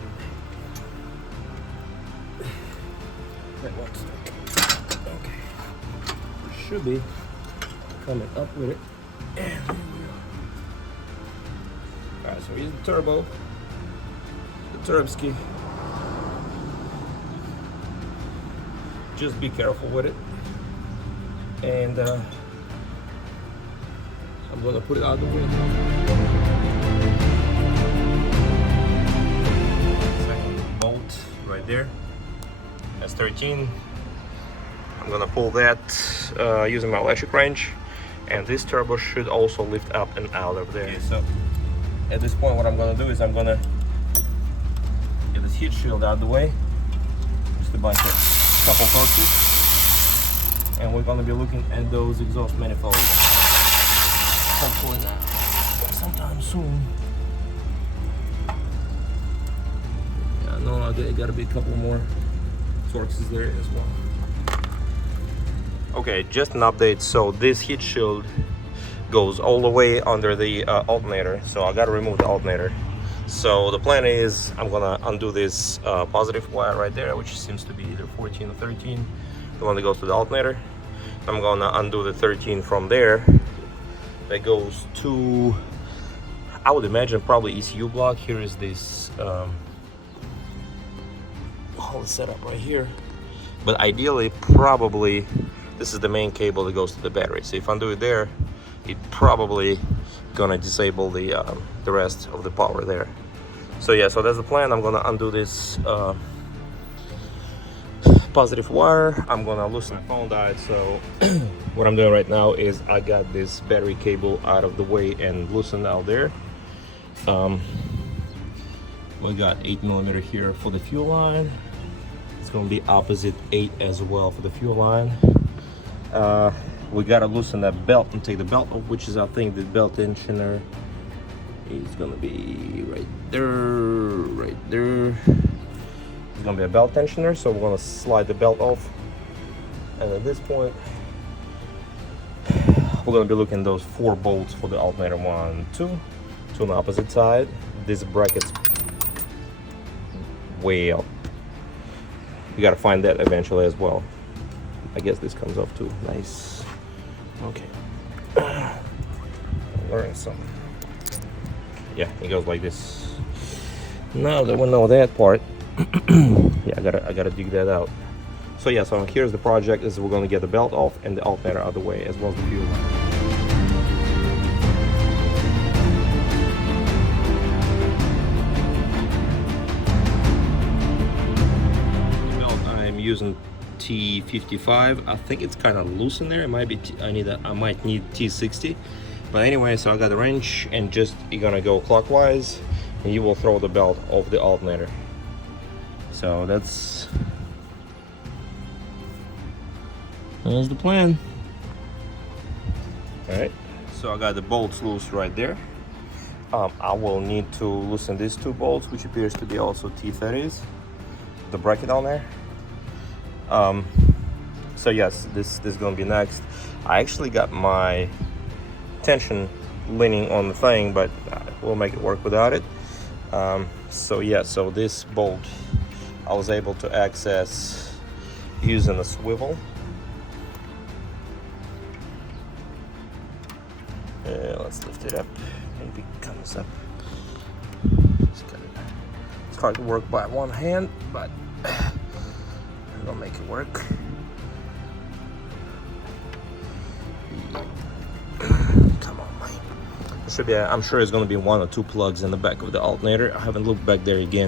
That one's stuck. Okay. It should be coming up with it. And here we go. Alright, so here's the turbo. The turbski. Just be careful with it. And I'm gonna put it out of the way. Second bolt right there. That's 13. I'm gonna pull that using my electric wrench, and this turbo should also lift up and out of there. Okay, so at this point, what I'm gonna do is I'm gonna get this heat shield out of the way. Just a couple torques. And we're gonna be looking at those exhaust manifolds. Hopefully not sometime soon. Yeah, I know there gotta be a couple more torques there as well. Okay, just an update. So this heat shield goes all the way under the alternator. So I gotta remove the alternator. So the plan is I'm gonna undo this positive wire right there, which seems to be either 14 or 13. The one that goes to the alternator. I'm gonna undo the 13 from there. That goes to, I would imagine, probably ECU block. Here is this whole setup right here. But ideally, probably this is the main cable that goes to the battery. So if I undo it there, it probably gonna disable the rest of the power there. So yeah, so that's the plan. I'm gonna undo this positive wire. I'm gonna loosen. My phone died, so what I'm doing right now is I got this battery cable out of the way and loosened out there. We got 8mm here for the fuel line. It's gonna be opposite 8 as well for the fuel line. We gotta loosen that belt and take the belt off, which is, I think, the belt tensioner is gonna be right there. It's gonna be a belt tensioner, so we're gonna slide the belt off. And at this point, we're gonna be looking at those 4 bolts for the alternator. 1, 2 on the opposite side. This bracket's way up. You gotta find that eventually as well. I guess this comes off too. Nice. Okay. Learning something. Yeah, it goes like this. Now that we know that part, yeah, I gotta dig that out. So yeah, so here's the project. Is we're gonna get the belt off and the alternator out of the way, as well as the fuel line. The belt, I'm using T55. I think it's kind of loose in there. It might be I might need T60. But anyway, so I got the wrench, and just you're gonna go clockwise, and you will throw the belt off the alternator. So that's the plan. All right, so I got the bolts loose right there. I will need to loosen these two bolts, which appears to be also T30s, the bracket on there. So yes, this is gonna be next. I actually got my tension leaning on the thing, but we'll make it work without it. So yeah, so this bolt I was able to access using a swivel. Let's lift it up. Maybe it comes up. It's hard to work by one hand, but I'm gonna make it work. Come on, man. There should be I'm sure there's gonna be 1 or 2 plugs in the back of the alternator. I haven't looked back there yet.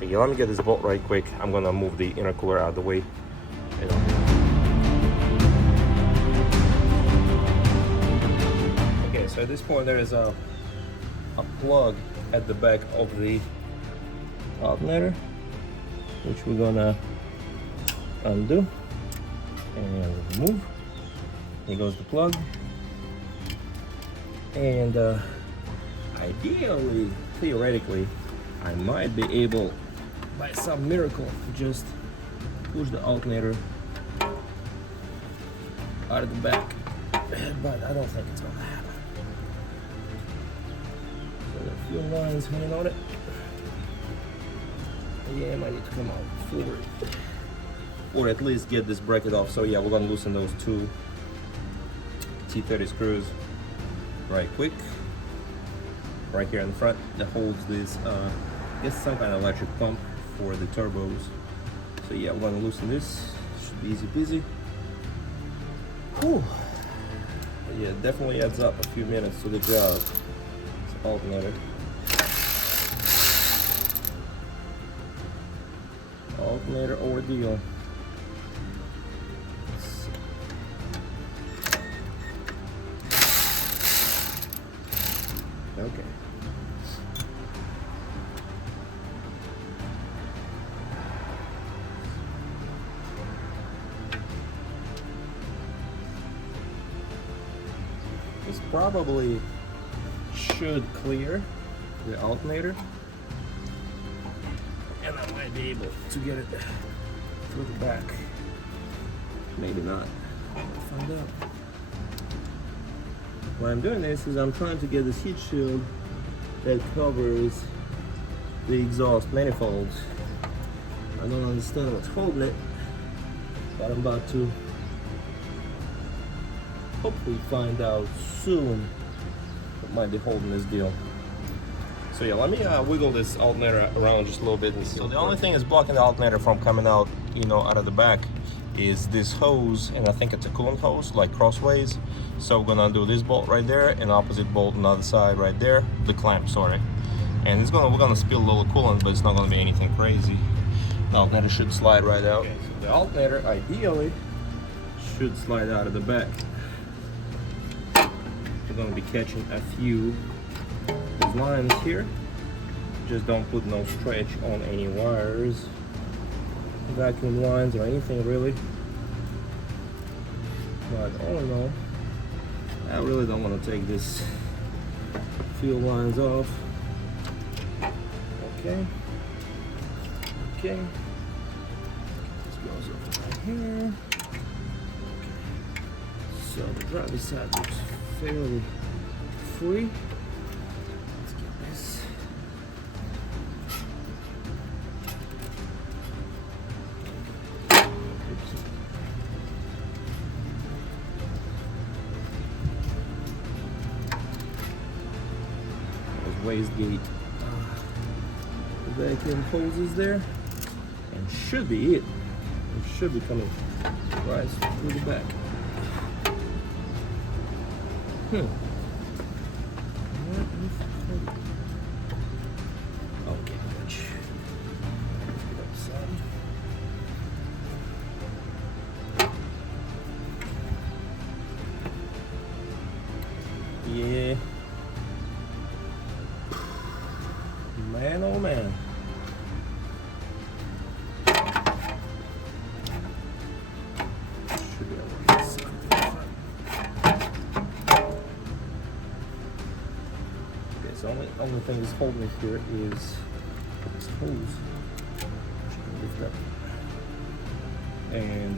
So yeah, let me get this bolt right quick. I'm gonna move the intercooler out of the way. Okay, so at this point there is a plug at the back of the alternator, which we're gonna undo and remove. Here goes the plug. And ideally, theoretically, I might be able, by some miracle, to just push the alternator out of the back. But I don't think it's gonna happen. So there are a few lines hanging on it. Yeah, I might need to come out forward, or at least get this bracket off. So yeah, we're gonna loosen those 2 T30 screws right quick, right here in the front, that holds this I guess some kind of electric pump for the turbos. So yeah, we're gonna loosen this. Should be easy peasy. Whew. But yeah, it definitely adds up a few minutes to the job. It's alternator. Alternator ordeal. Okay. This probably should clear the alternator, and I might be able to get it through the back. Maybe not. We'll find out. Why I'm doing this is I'm trying to get this heat shield that covers the exhaust manifolds. I don't understand what's holding it, but I'm about to hopefully find out soon what might be holding this deal. So yeah, let me wiggle this alternator around just a little bit and see. So the only thing that's blocking the alternator from coming out, out of the back is this hose, and I think it's a coolant hose, like crossways. So we're gonna undo this bolt right there, and opposite bolt on the other side right there, the clamp, sorry. And we're gonna spill a little coolant, but it's not gonna be anything crazy. The alternator should slide right out. Okay, so the alternator ideally should slide out of the back. We're gonna be catching a few these lines here. Just don't put no stretch on any wires, vacuum lines, or anything really. But all in all, I really don't want to take this fuel lines off. Okay. This goes over right here. Okay. So the driver's side looks fairly free. Let's get this. Wastegate vacuum hoses there, and should be it. It should be coming right through the back. Okay, which yeah. Man, oh man. Should be able to get something. only thing is holding it here is this hose. Which can lift up. And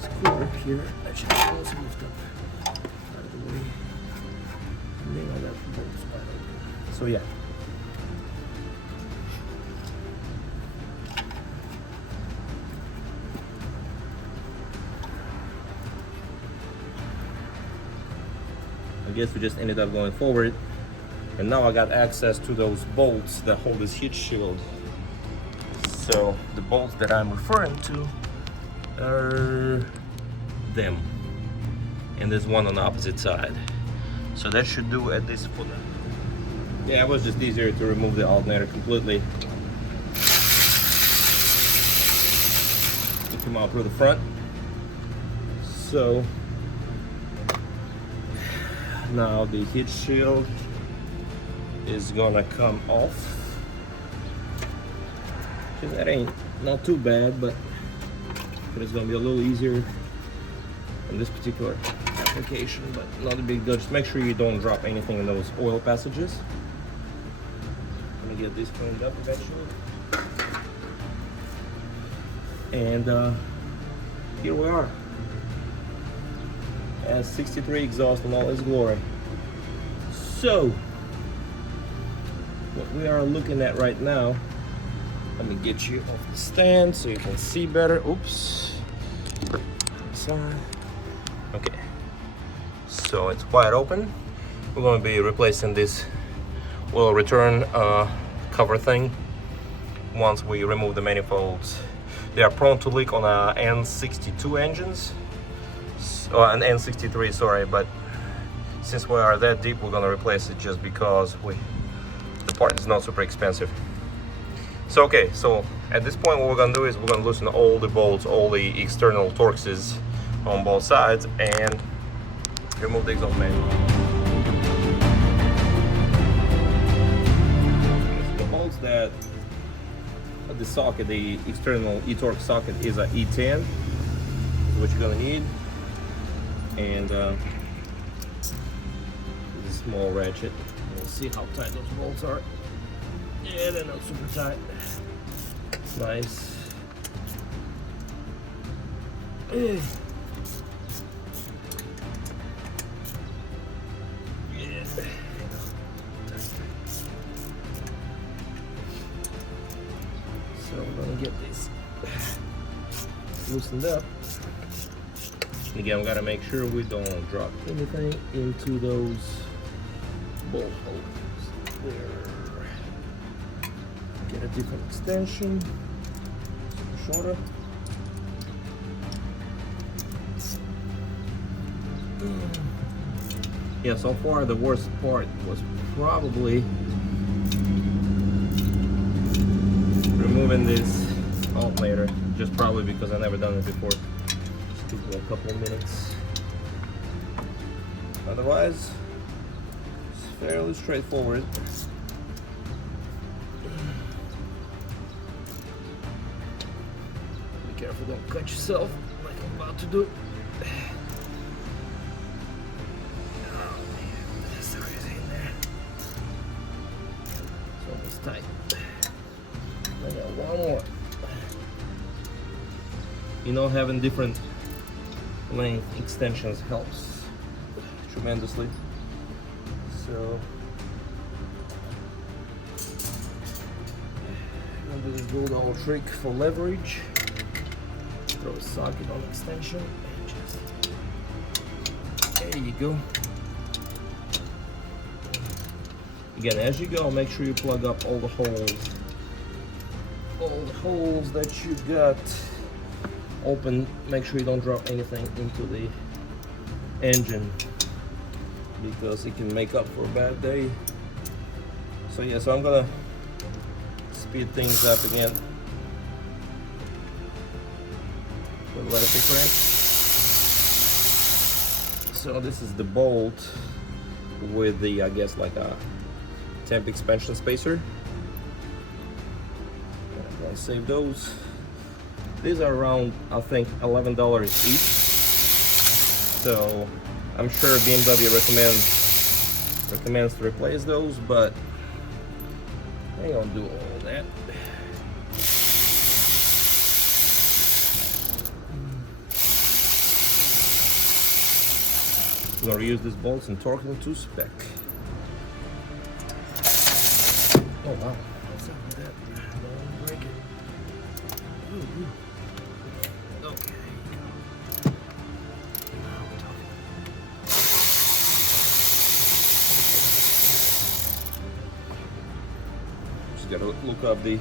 this cord here, that should also lift up out of the way. And then all that bolts wide open. So yeah. I guess we just ended up going forward, and now I got access to those bolts that hold this heat shield. So the bolts that I'm referring to are them, and there's one on the opposite side. So that should do at this point. Yeah, it was just easier to remove the alternator completely. It came out through the front. So now the heat shield is gonna come off. That ain't not too bad, but it's gonna be a little easier in this particular application, but not a big deal. Just make sure you don't drop anything in those oil passages. Let me get this cleaned up eventually. And here we are. S63 exhaust in all its glory. So, what we are looking at right now, let me get you off the stand so you can see better. Oops. Sorry. Okay. So it's wide open. We're going to be replacing this oil return cover thing once we remove the manifolds. They are prone to leak on N62 engines. An N63, sorry, but since we are that deep, we're gonna replace it just because the part is not super expensive. So okay, so at this point what we're gonna do is we're gonna loosen all the bolts, all the external Torxes on both sides, and remove the exhaust manifold. The bolts that the socket, the external e-Torx socket is a E10, is what you're gonna need. And this is a small ratchet. We'll see how tight those bolts are. Yeah, they're not super tight. Nice. Yeah. So we're gonna get this loosened up. Again, we gotta make sure we don't drop anything into those bolt holes. There. Get a different extension, shorter. Yeah, so far the worst part was probably removing this alternator, just probably because I've never done it before. Took me a couple of minutes. Otherwise, it's fairly straightforward. Be careful, don't cut yourself like I'm about to do. Oh man, that's so crazy in there. It's almost tight. I got one more. You know, having different length extensions helps tremendously. So I'm gonna do this good old trick for leverage. Throw a socket on extension and just there you go. Again, as you go, make sure you plug up all the holes. All the holes that you got open. Make sure you don't drop anything into the engine because it can make up for a bad day. So yeah, so I'm gonna speed things up again. With electric wrench. So this is the bolt with the, I guess, like a temp expansion spacer. I'm gonna save those. These are around, I think, $11 each. So I'm sure BMW recommends recommends to replace those, but I ain't gonna do all that. We're gonna use these bolts and torque them to spec. Oh wow, what's up with that? Don't break it. Ooh. Okay. Now we're talking. Just gotta look up the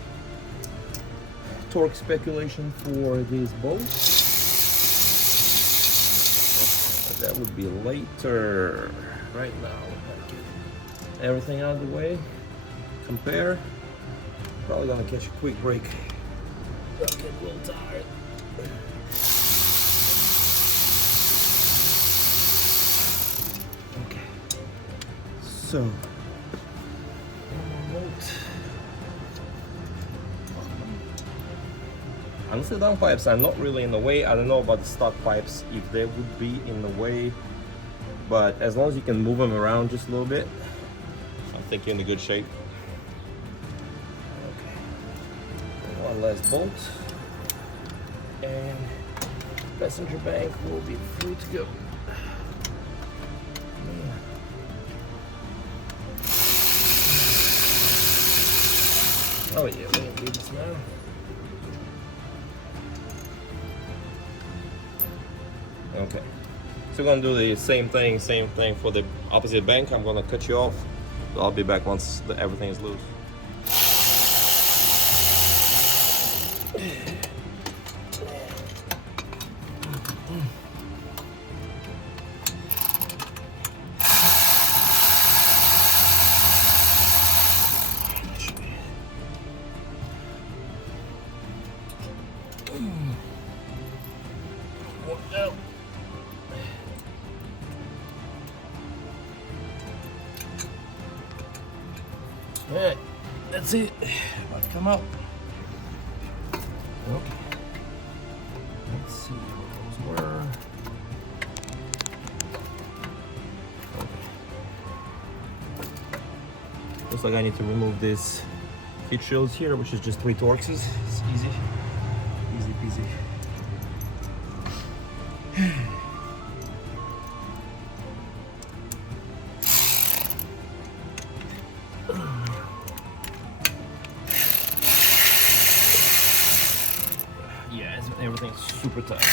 torque speculation for these bolts. That would be later. Right now, we're gonna get everything out of the way. Compare. Probably gonna catch a quick break. I'm getting a little tired. Okay. So, one more bolt. Honestly, down pipes are not really in the way. I don't know about the stock pipes, if they would be in the way, but as long as you can move them around just a little bit, I think you're in a good shape. Okay, one last bolt, and passenger bank will be free to go. Oh yeah, we can do this now. Okay, so we're gonna do the same thing for the opposite bank. I'm gonna cut you off. I'll be back once everything is loose. Alright, that's it. About to come out. Okay. Let's see what those were. Okay. Looks like I need to remove this heat shields here, which is just 3 Torxes. It's easy. Easy peasy. Yeah, everything's super tight.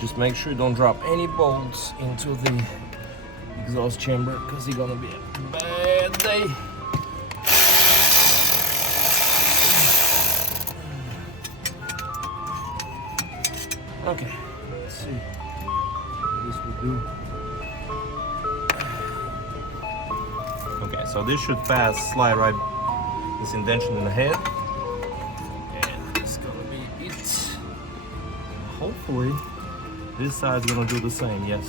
Just make sure you don't drop any bolts into the exhaust chamber, because it's gonna be a bad day. Okay, let's see what this will do. Okay, so this should pass, slide right this indentation in the head, and it's gonna be it. Hopefully this side's gonna do the same. Yes.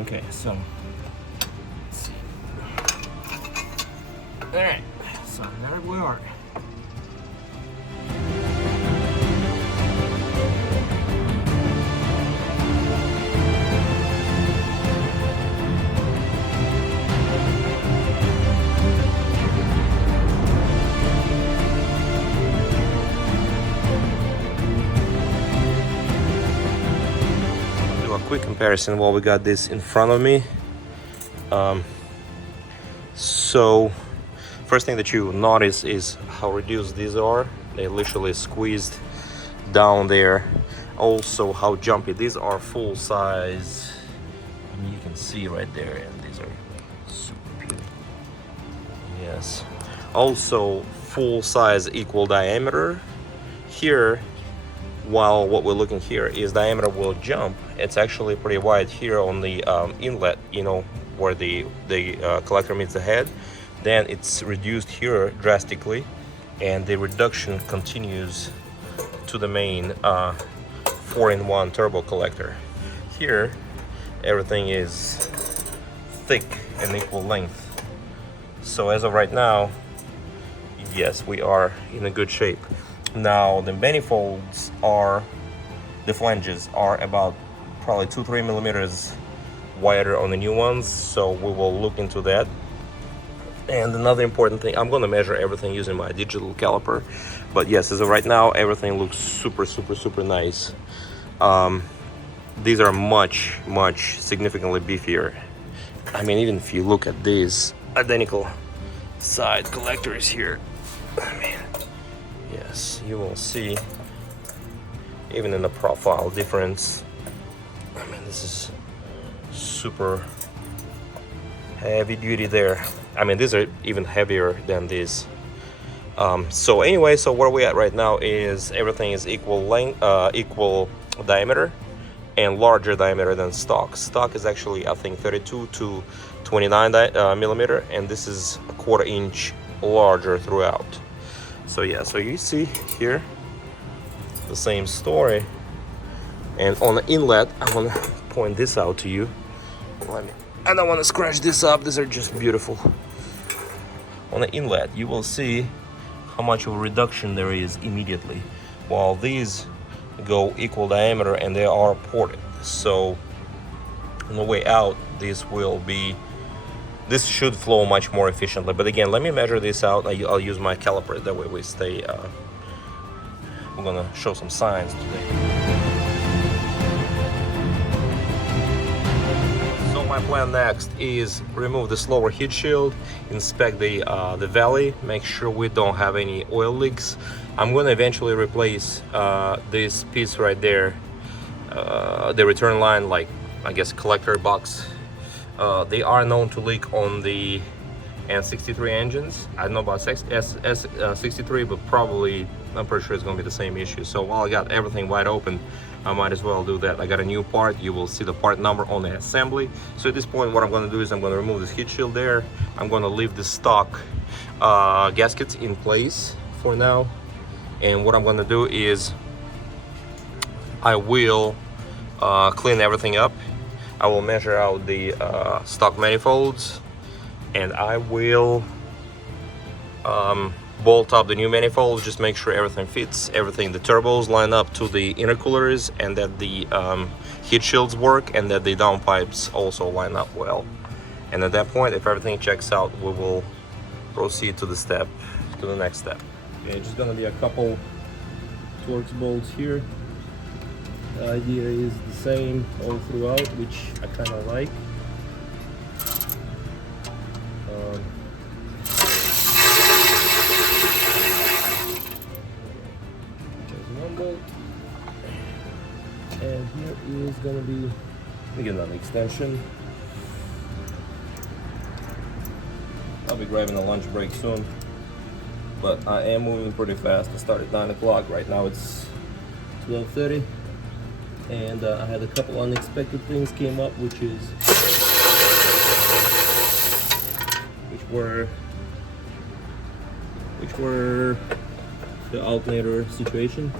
Okay, so let's see. All right, so there we are. Quick comparison while we got this in front of me. So first thing that you notice is how reduced these are. They literally squeezed down there. Also how jumpy these are. Full size, you can see right there, and these are super puny. Yes, also full size equal diameter. Here, while what we're looking here is diameter will jump, it's actually pretty wide here on the inlet, you know, where the collector meets the head. Then it's reduced here drastically, and the reduction continues to the main 4-in-1 turbo collector. Here everything is thick and equal length. So as of right now, yes, we are in a good shape. Now the manifolds are, the flanges are about probably 2-3 millimeters wider on the new ones, so we will look into that. And another important thing, I'm going to measure everything using my digital caliper, but yes, as of right now, everything looks super nice. These are much significantly beefier. I mean, even if you look at these identical side collectors here, I mean, yes, you will see even in the profile difference. I mean, this is super heavy duty there. I mean, these are even heavier than these. So anyway, so where we at right now is everything is equal length, equal diameter, and larger diameter than stock. Stock is actually, I think, 32 to 29 millimeter, and this is a 1/4 inch larger throughout. So yeah, so you see here the same story. And on the inlet, I want to point this out to you. I don't want to scratch this up. These are just beautiful. On the inlet, you will see how much of a reduction there is immediately, while these go equal diameter and they are ported. So on the way out, this should flow much more efficiently. But again, let me measure this out. I'll use my caliper, that way we stay, we're gonna show some signs today. So my plan next is remove this lower heat shield, inspect the valley, make sure we don't have any oil leaks. I'm going to eventually replace this piece right there, the return line, like I guess collector box. They are known to leak on the N63 engines. I don't know about S63, but probably I'm pretty sure it's going to be the same issue. So while I got everything wide open, I might as well do that. I got a new part. You will see the part number on the assembly. So at this point, what I'm going to do is I'm going to remove this heat shield there. I'm going to leave the stock gaskets in place for now. And what I'm going to do is I will clean everything up. I will measure out the stock manifolds, and I will bolt up the new manifolds, just make sure everything fits, the turbos line up to the intercoolers, and that the heat shields work, and that the downpipes also line up well. And at that point, if everything checks out, we will proceed to the next step. Okay, just gonna be a couple Torx bolts here. The idea is the same all throughout, which I kind of like. There's one bolt, and here is gonna be, again, an extension. I'll be grabbing a lunch break soon, but I am moving pretty fast. I started at 9 o'clock. Right now it's 12:30, and I had a couple unexpected things came up, which were the alternator situation.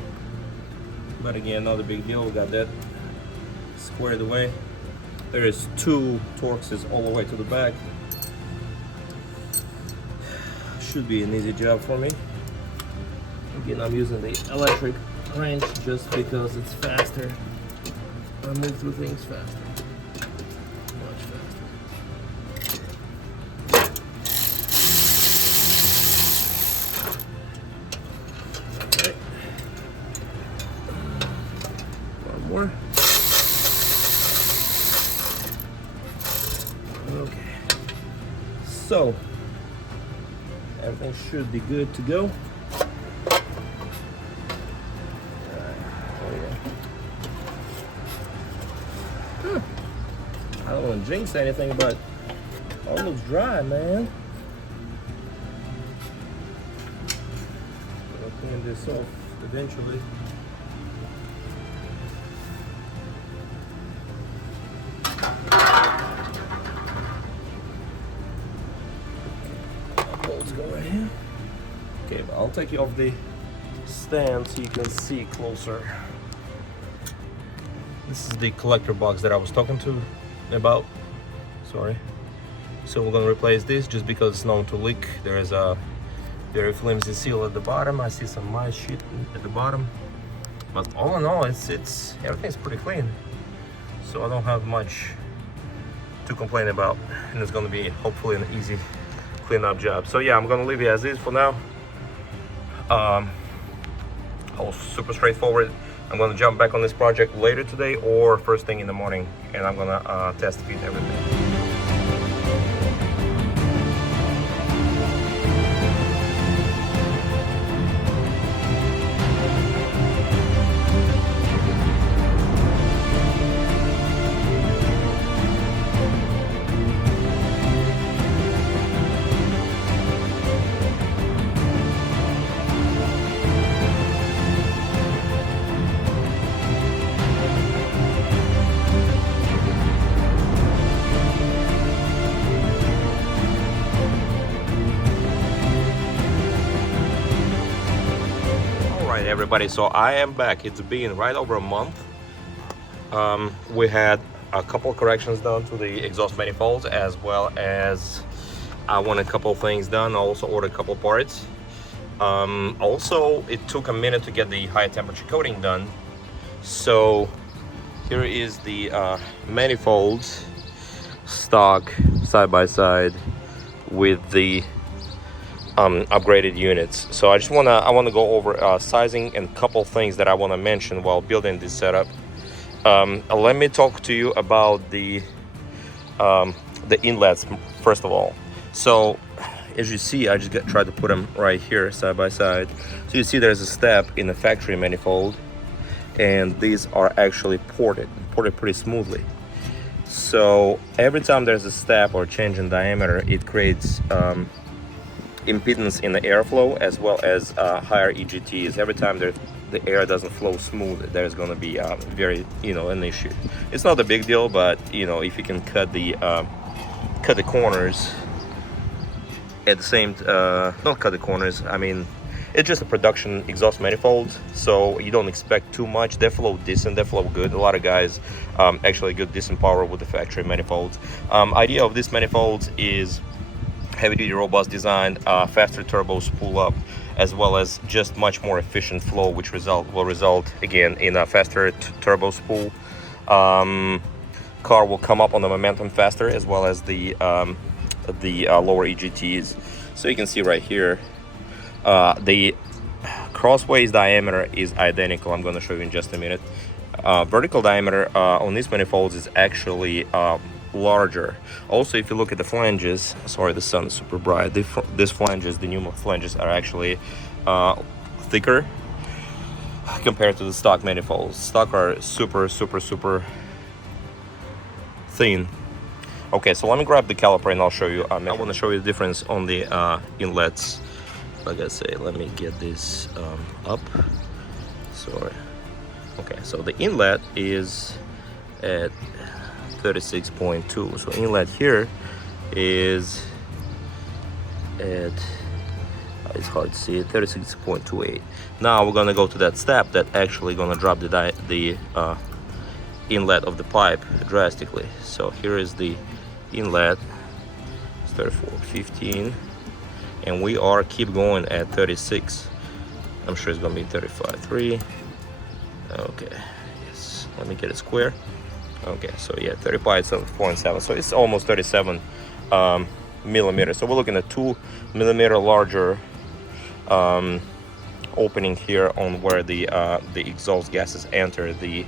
But again, not a big deal. We got that squared away. There is 2 Torxes all the way to the back. Should be an easy job for me. Again, I'm using the electric wrench just because it's faster. I move through things faster, much faster. Okay. One more. Okay. So everything should be good to go. I don't want to jinx anything, but all looks dry, man. I'll clean this off eventually. Bolts go right here. Okay, but I'll take you off the stand so you can see closer. This is the collector box that I was talking to about. Sorry. So we're gonna replace this just because it's known to leak. There is a very flimsy seal at the bottom. I see some mice shit at the bottom, but all in all, it's everything's pretty clean. So I don't have much to complain about, and it's going to be hopefully an easy cleanup job. So yeah, I'm going to leave it as is for now. All super straightforward. I'm going to jump back on this project later today or first thing in the morning, and I'm going to test fit everything. Everybody, so I am back. It's been right over a month. We had a couple corrections done to the exhaust manifolds, as well as I want a couple things done. I also ordered a couple parts. Also, it took a minute to get the high temperature coating done. So here is the manifolds stock side by side with the upgraded units. So I want to go over sizing and a couple things that I want to mention while building this setup. Let me talk to you about the inlets first of all. So as you see, I just tried to put them right here side by side. So you see there's a step in the factory manifold, and these are actually ported pretty smoothly. So every time there's a step or change in diameter, it creates impedance in the airflow, as well as higher EGTs. Every time the air doesn't flow smooth, there's going to be very, an issue. It's not a big deal, but if you can cut the corners at the same not cut the corners, I mean, it's just a production exhaust manifold, so you don't expect too much. They flow decent, they flow good. A lot of guys actually get decent power with the factory manifolds. Idea of this manifolds is heavy-duty, robust design, faster turbo spool up, as well as just much more efficient flow, which will result again in a faster turbo spool. Car will come up on the momentum faster, as well as the lower EGTs. So you can see right here, the crossways diameter is identical. I'm going to show you in just a minute. Vertical diameter on these manifolds is actually larger. Also, if you look at the flanges, sorry, the sun is super bright. These flanges, the new flanges, are actually thicker compared to the stock manifolds. Stock are super thin. Okay, so let me grab the caliper and I'll show you. I want to show you the difference on the inlets. Like I say, let me get this up. Sorry. Okay, so the inlet is at 36.2. So inlet here is at, it's hard to see it, 36.28. Now we're gonna go to that step that actually gonna drop the inlet of the pipe drastically. So here is the inlet, it's 34.15, and we are keep going at 36. I'm sure it's gonna be 35.3. Okay, yes, let me get it square. Okay, so yeah, 35.7, so it's almost 37 millimeters. So we're looking at 2 millimeter larger opening here on where the exhaust gases enter the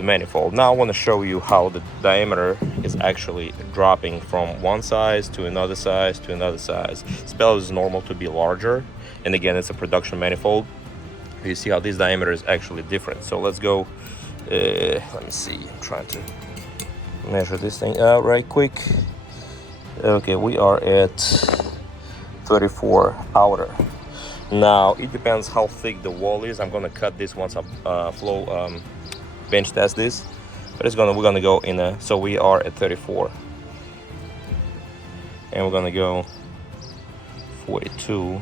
manifold. Now I want to show you how the diameter is actually dropping from one size to another size to another size. Spell is normal to be larger, and again, it's a production manifold. You see how this diameter is actually different. So let's go. Let me see. I'm trying to measure this thing out right quick. Okay, we are at 34 outer. Now it depends how thick the wall is. I'm gonna cut this once I flow bench test this, but we're gonna go in a. So we are at 34, and we're gonna go 42,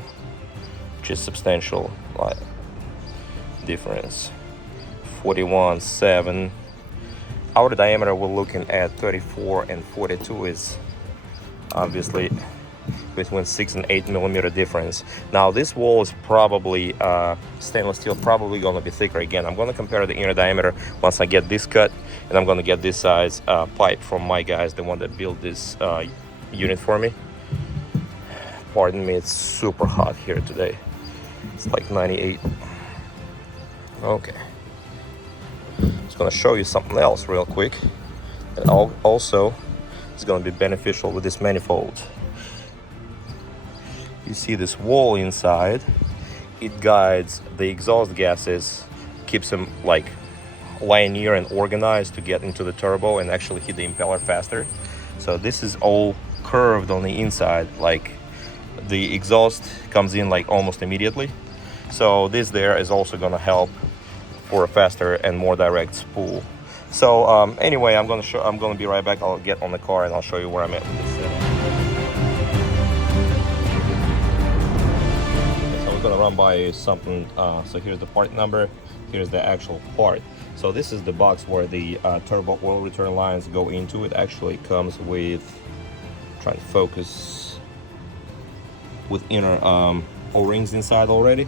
which is substantial difference. 41.7. Outer diameter we're looking at 34, and 42 is obviously between 6 and 8 millimeter difference. Now this wall is probably stainless steel, probably gonna be thicker. Again, I'm gonna compare the inner diameter once I get this cut, and I'm gonna get this size pipe from my guys, the one that built this unit for me. Pardon me, it's super hot here today. It's like 98. Okay. Just gonna show you something else real quick. And also, it's gonna be beneficial with this manifold. You see this wall inside, it guides the exhaust gases, keeps them like linear and organized to get into the turbo and actually hit the impeller faster. So this is all curved on the inside, like the exhaust comes in like almost immediately. So this there is also gonna help for a faster and more direct spool. So anyway, I'm gonna be right back. I'll get on the car and I'll show you where I'm at with this setup. So we're gonna run by something. So here's the part number. Here's the actual part. So this is the box where the turbo oil return lines go into. It actually comes with, trying to focus, with inner O-rings inside already.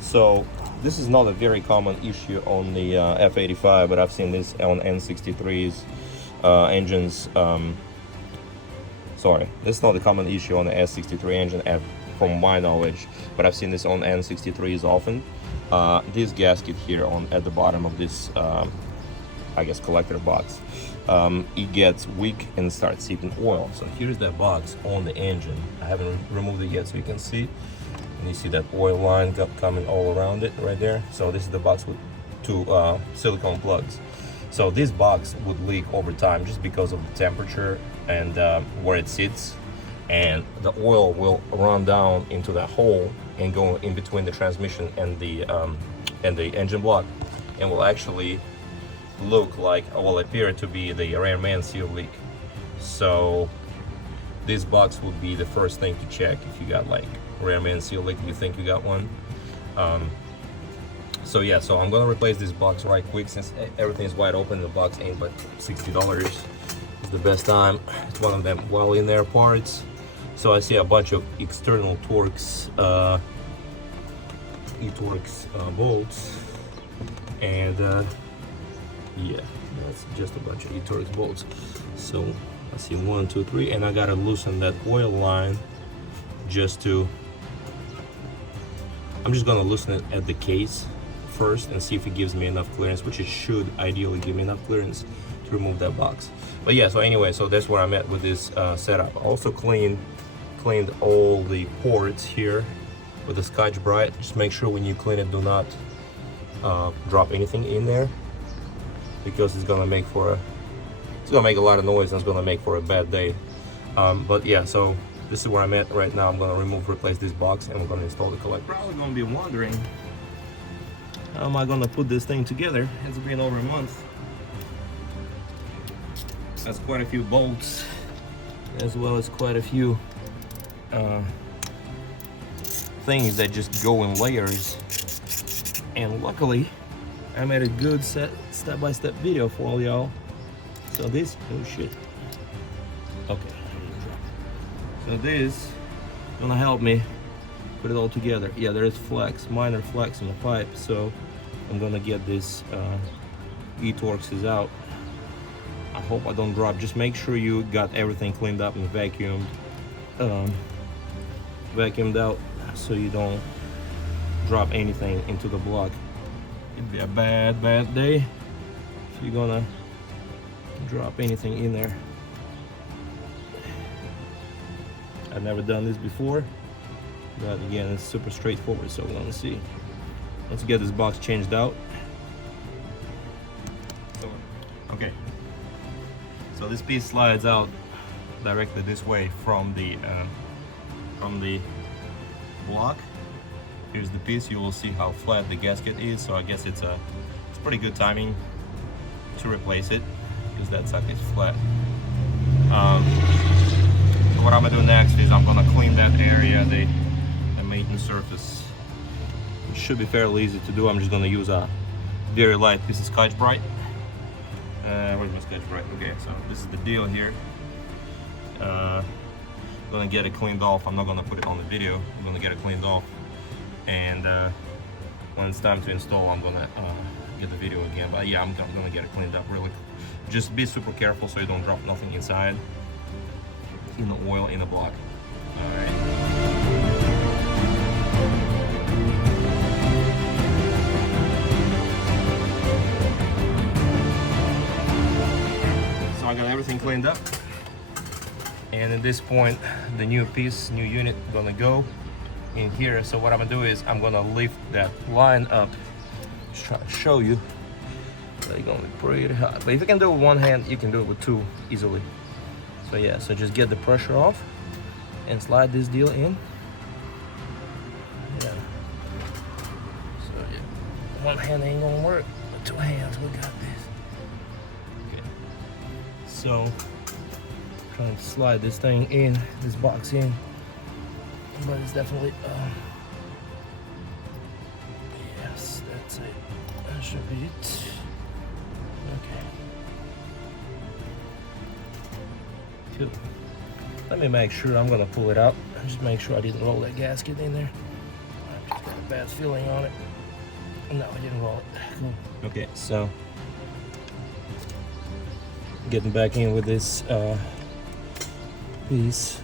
So this is not a very common issue on the F85, but I've seen this on N63's engines. Sorry, this is not a common issue on the S63 engine from my knowledge, but I've seen this on N63s often. This gasket here at the bottom of this, I guess, collector box, it gets weak and starts seeping oil. So here's that box on the engine. I haven't removed it yet so you can see. And you see that oil line coming all around it right there. So this is the box with two silicone plugs. So this box would leak over time just because of the temperature and where it sits. And the oil will run down into that hole and go in between the transmission and the engine block, and will actually look like, will appear to be the rear main seal leak. So this box would be the first thing to check if you got like rear main seal leak, if you think you got one. So yeah, so I'm gonna replace this box right quick since everything is wide open. The box ain't but $60. It's the best time. It's one of them well in there parts. So I see a bunch of external Torx, e-Torx bolts, and yeah, that's just a bunch of e-Torx bolts. So I see 1, 2, 3, and I gotta loosen that oil line just to. I'm just gonna loosen it at the case first and see if it gives me enough clearance, which it should ideally give me enough clearance to remove that box. But yeah, so anyway, so that's where I'm at with this setup. I also cleaned all the ports here with the Scotch-Brite. Just make sure when you clean it, do not drop anything in there, because it's gonna make a lot of noise and it's gonna make for a bad day. But yeah, so this is where I'm at right now. I'm gonna replace this box, and we're gonna install the collector. Probably gonna be wondering, how am I gonna put this thing together? It's been over a month. That's quite a few bolts, as well as quite a few things that just go in layers. And luckily, I made a good step-by-step video for all y'all. So this, oh shit. Okay. So this is gonna help me put it all together. Yeah, there is flex, minor flex in the pipe, so I'm gonna get this e-Torxes out. I hope I don't drop. Just make sure you got everything cleaned up and vacuumed out, so you don't drop anything into the block. It'd be a bad day if you're gonna drop anything in there. I've never done this before, but again, it's super straightforward. So we're gonna see. Let's get this box changed out. Okay. So this piece slides out directly this way from the block. Here's the piece. You will see how flat the gasket is. So I guess it's pretty good timing to replace it, because that sucker is flat. So what I'm gonna do next is I'm gonna clean that area, the maintenance surface. It should be fairly easy to do. I'm just gonna use a very light piece of Scotch-Brite. Where's my Scotch-Brite? Okay, so this is the deal here. gonna get it cleaned off. I'm not gonna put it on the video. I'm gonna get it cleaned off, and when it's time to install, I'm gonna get the video again. But yeah, I'm gonna get it cleaned up really. Just be super careful so you don't drop nothing inside, in the oil, in the block. All right. So I got everything cleaned up, and at this point the new unit gonna go in here. So what I'm gonna do is I'm gonna lift that line up. Just try to show you. They're gonna be pretty hot, but if you can do it with one hand, you can do it with two easily. So yeah, so just get the pressure off and slide this deal in. Yeah. So yeah, one hand ain't gonna work, but two hands, we got this. Okay. So trying to slide this thing in, this box in, but it's definitely yes, that's it. That should be it. Okay. Cool. Let me make sure. I'm gonna pull it out. Just make sure I didn't roll that gasket in there. I just got a bad feeling on it. No, I didn't roll it. Cool. Okay, so getting back in with this piece.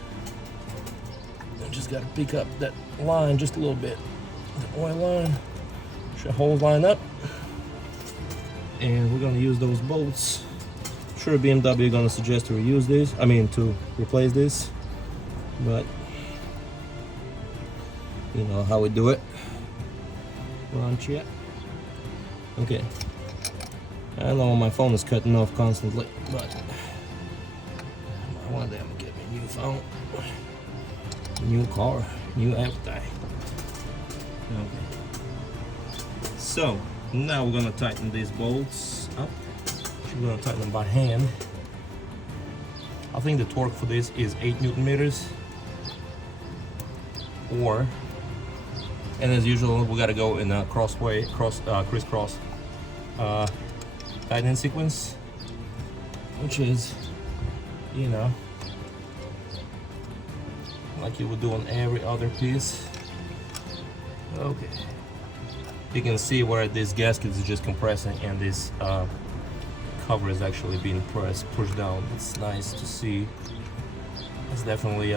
I just gotta pick up that line just a little bit. The oil line. Should hold line up. And we're gonna use those bolts. Sure, BMW gonna suggest to reuse this. I mean, to replace this, but you know how we do it. Launch it. Okay. I know my phone is cutting off constantly, but one day I'm gonna get me a new phone, new car, new everything. Okay. So now we're gonna tighten these bolts up. We're gonna tighten them by hand. I think the torque for this is 8 Newton meters. And as usual, we gotta go in a crisscross tightening sequence, which is, you know, like you would do on every other piece. Okay. You can see where this gasket is just compressing and this cover is actually being pushed down. It's nice to see. It's definitely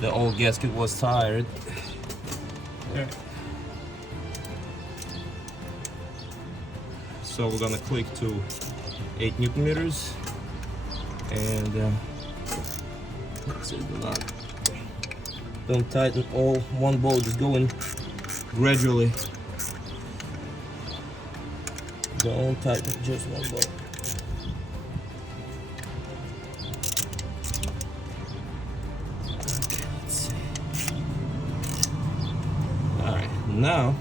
the old gasket was tired. There. So we're gonna click to 8 Newton meters, and don't tighten all one bolt, just going gradually. Don't tighten just one bolt. Okay, let's see. Alright, now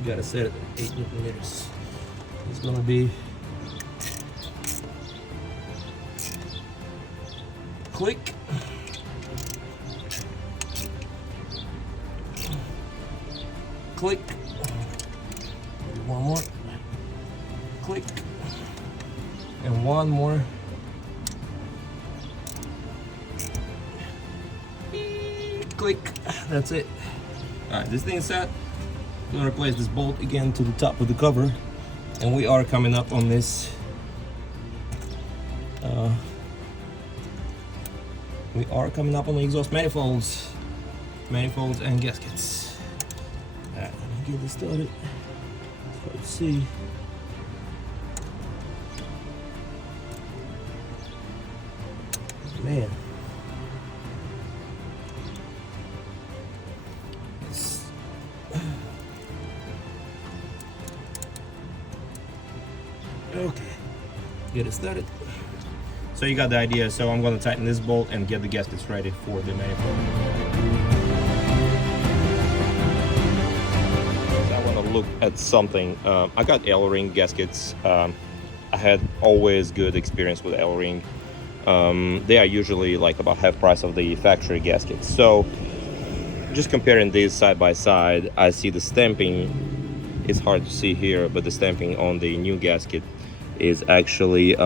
you gotta set it at 8 Newton meters. It's gonna be click, click, maybe one more, click, and one more, click. That's it. All right, this thing is set. I'm gonna replace this bolt again to the top of the cover, and we are coming up on this. We are coming up on the exhaust manifolds and gaskets. All right, let me get this started. Let's see. Man. Okay, get it started. So you got the idea. So I'm going to tighten this bolt and get the gaskets ready for the manifold. So I want to look at something. I got L-ring gaskets. I had always good experience with L-ring. They are usually like about half price of the factory gaskets. So just comparing these side by side, I see the stamping. It's hard to see here, but the stamping on the new gasket is actually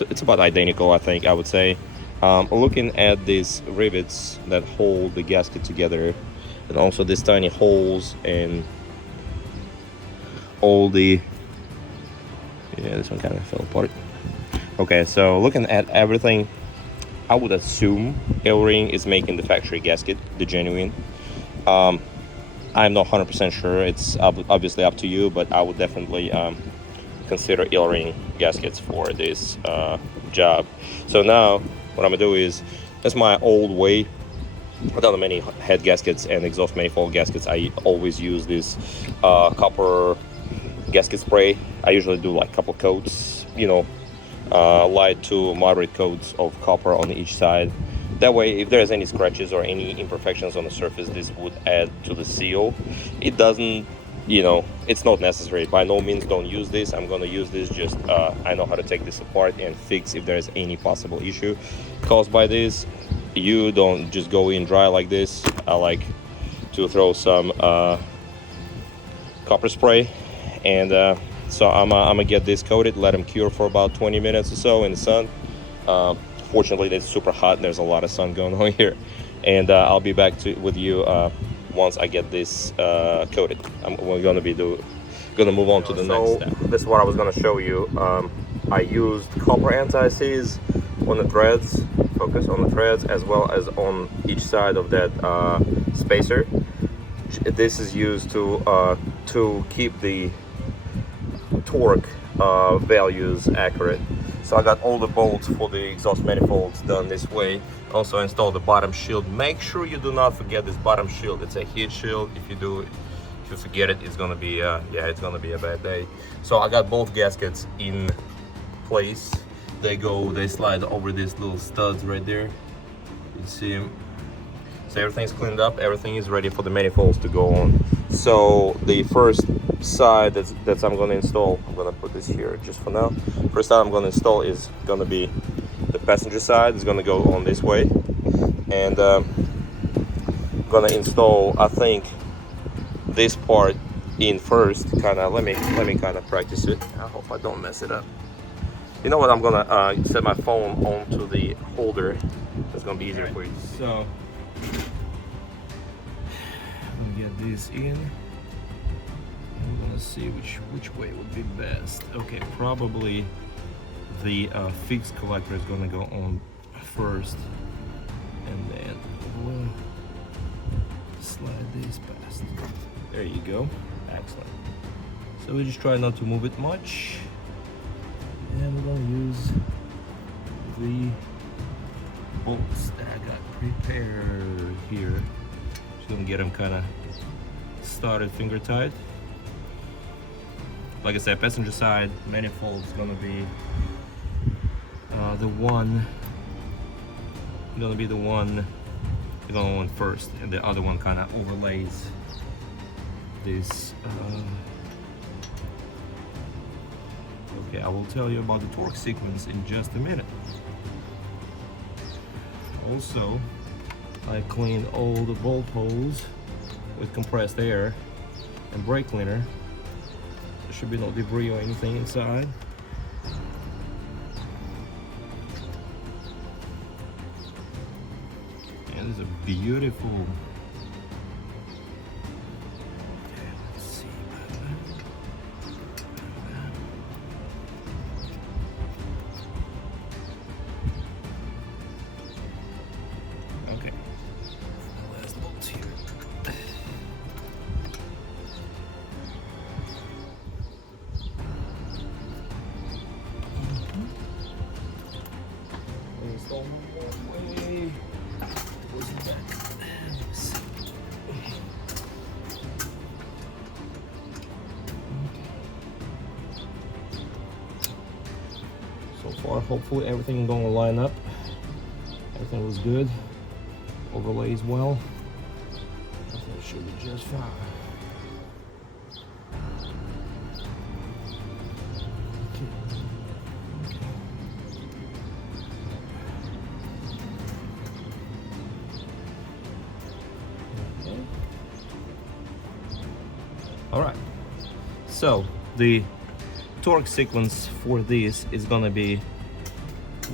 it's about identical, I think, I would say. Looking at these rivets that hold the gasket together, and also these tiny holes and all the, yeah, this one kind of fell apart. Okay, so looking at everything, I would assume L-Ring is making the factory gasket, the genuine. I'm not 100% sure. It's obviously up to you, but I would definitely consider L-Ring gaskets for this job. So now what I'm gonna do is, that's my old way. I've done many head gaskets and exhaust manifold gaskets. I always use this copper gasket spray. I usually do like a couple coats, you know, light to moderate coats of copper on each side. That way, if there's any scratches or any imperfections on the surface, this would add to the seal. It doesn't, you know, it's not necessary. By no means don't use this. I'm gonna use this, just I know how to take this apart and fix if there's any possible issue caused by this. You don't just go in dry like this. I like to throw some copper spray, and so I'm gonna get this coated, let them cure for about 20 minutes or so in the sun. Fortunately, it's super hot. There's a lot of sun going on here, and I'll be back with you once I get this coated. We're gonna move on to the next step. This is what I was gonna show you. I used copper anti-seize on the threads, focus on the threads, as well as on each side of that spacer. This is used to keep the torque values accurate. So I got all the bolts for the exhaust manifolds done this way. Also installed the bottom shield. Make sure you do not forget this bottom shield. It's a heat shield. If you forget it, it's gonna be it's gonna be a bad day. So I got both gaskets in place. They slide over these little studs right there. You can see them. So everything's cleaned up. Everything is ready for the manifolds to go on. So the first side that I'm going to install, I'm going to put this here just for now. First side I'm going to install is going to be the passenger side. It's going to go on this way, and I'm going to install, I think, this part in first. Kind of let me kind of practice it. I hope I don't mess it up. You know what? I'm gonna set my phone onto the holder. That's gonna be easier for you. So I'm gonna get this in. I'm gonna see which way would be best. Okay, probably the fixed collector is gonna go on first, and then we'll slide this past. There you go. Excellent. So we just try not to move it much, and we're gonna use the bolts that I got prepared here. Just gonna get them kind of started finger tight. Like I said, passenger side manifold is gonna be the one going on first, and the other one kind of overlays this. Okay, I will tell you about the torque sequence in just a minute. Also, I cleaned all the bolt holes with compressed air and brake cleaner. There should be no debris or anything inside. And it's a beautiful. So far, hopefully everything is going to line up. Everything was good. Overlays well. Everything should be just fine. All right, so the torque sequence for this is gonna be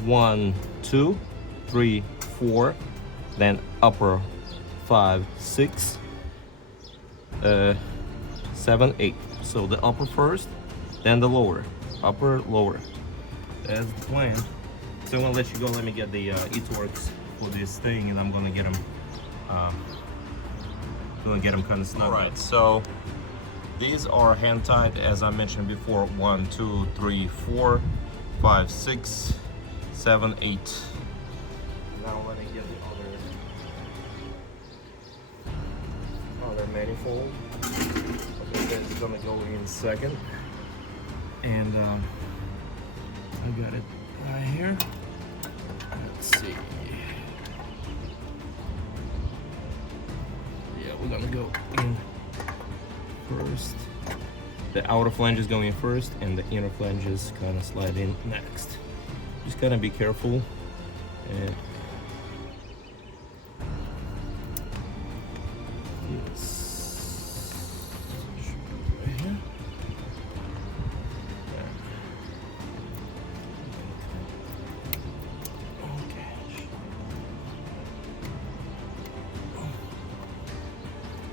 1, 2, 3, 4, then upper 5, 6, 7, 8. So the upper first, then the lower, upper, lower. That's the plan. So I'm gonna let you go. Let me get the e-torques for this thing, and I'm gonna get them. Kind of snug. All right. So these are hand tied, as I mentioned before. 1, 2, 3, 4, 5, 6, 7, 8. Now let me get the other manifold. Okay, that's gonna go in second, and I got it right here. Let's see. Yeah, we're gonna go in first. The outer flange is going in first, and the inner flanges kind of slide in next. Just gotta be careful. And right here.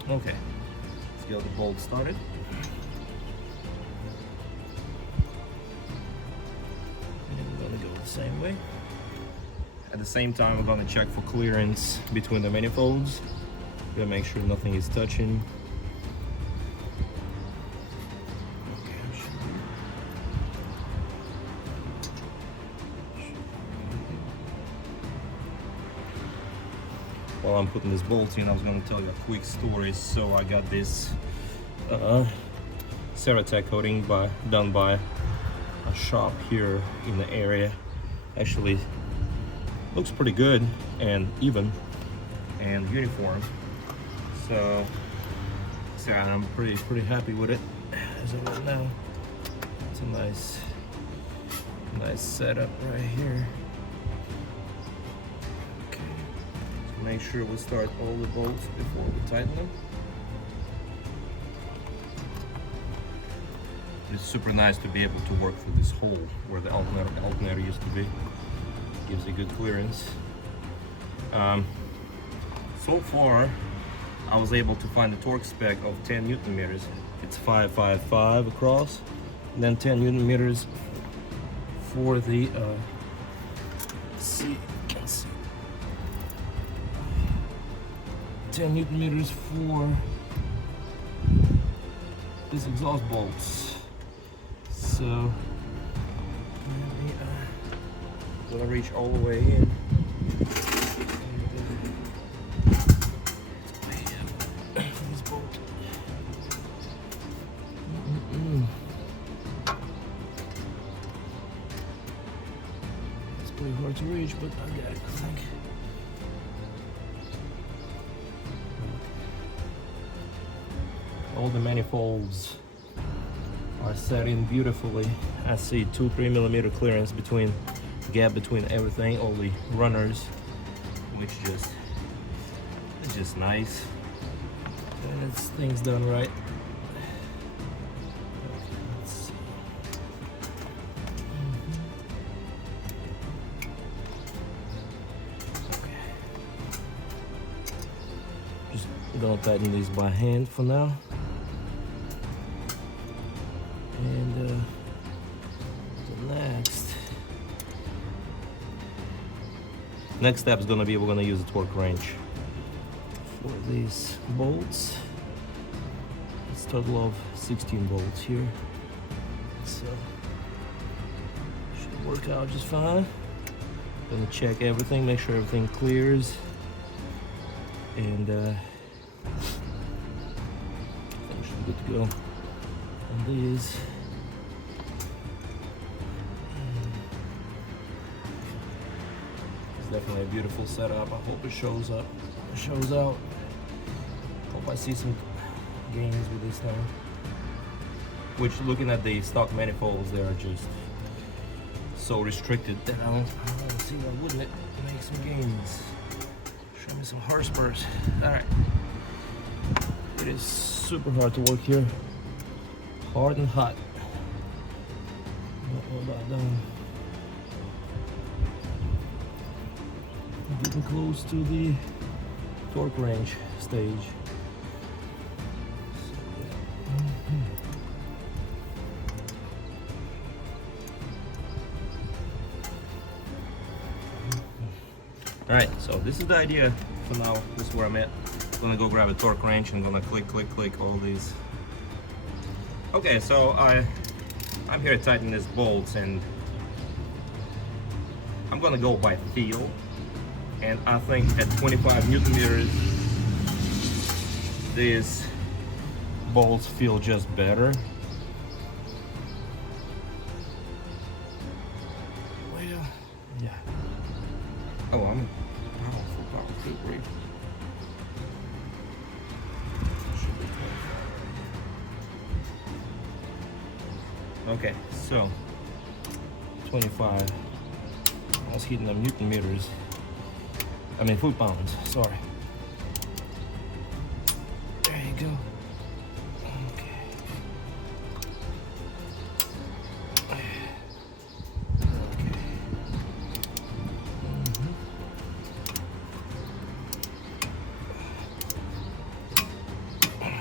Okay, let's get the bolt started. And we're gonna go the same way. At the same time, we're gonna check for clearance between the manifolds. We're gonna make sure nothing is touching. While I'm putting this bolt in, I was going to tell you a quick story. So I got this Ceratec coating done by a shop here in the area. Actually looks pretty good and even and uniform. So I'm pretty happy with it as of right now. It's a nice setup right here. Make sure we start all the bolts before we tighten them. It's super nice to be able to work through this hole where the alternator used to be. Gives a good clearance. So far, I was able to find a torque spec of 10 Newton meters. It's 555 across, and then 10 Newton meters for the. Let's see. 10 Newton meters for these exhaust bolts. So I'm gonna reach all the way in. This bolt. It's pretty hard to reach, but I got it, I think. All the manifolds are set in beautifully. I see 2-3 millimeter clearance gap between everything, all the runners, which it's just nice. And it's things done right. Let's see. Okay. Just gonna tighten these by hand for now. And the next step is going to be we're going to use a torque wrench for these bolts. It's a total of 16 bolts here, so should work out just fine. Going to check everything, make sure everything clears, and everything should be good to go. And these. Definitely a beautiful setup. I hope it shows out. Hope I see some gains with this thing. Which, looking at the stock manifolds, they are just so restricted that I don't see why wouldn't it make some gains. Show me some horsepower. All right. It is super hard to work here. Hard and hot. Not about done. and close to the torque range stage. All right, so this is the idea for now. This is where I'm at. I'm gonna go grab a torque wrench and I'm gonna click all these. Okay, so I'm here tightening these bolts, and I'm gonna go by feel. And I think at 25 Newton meters, these bolts feel just better. Well, yeah. Oh, I'm powerful, good grief. Okay, so 25. I was hitting them Newton meters. I mean foot-pounds, sorry. There you go. Okay.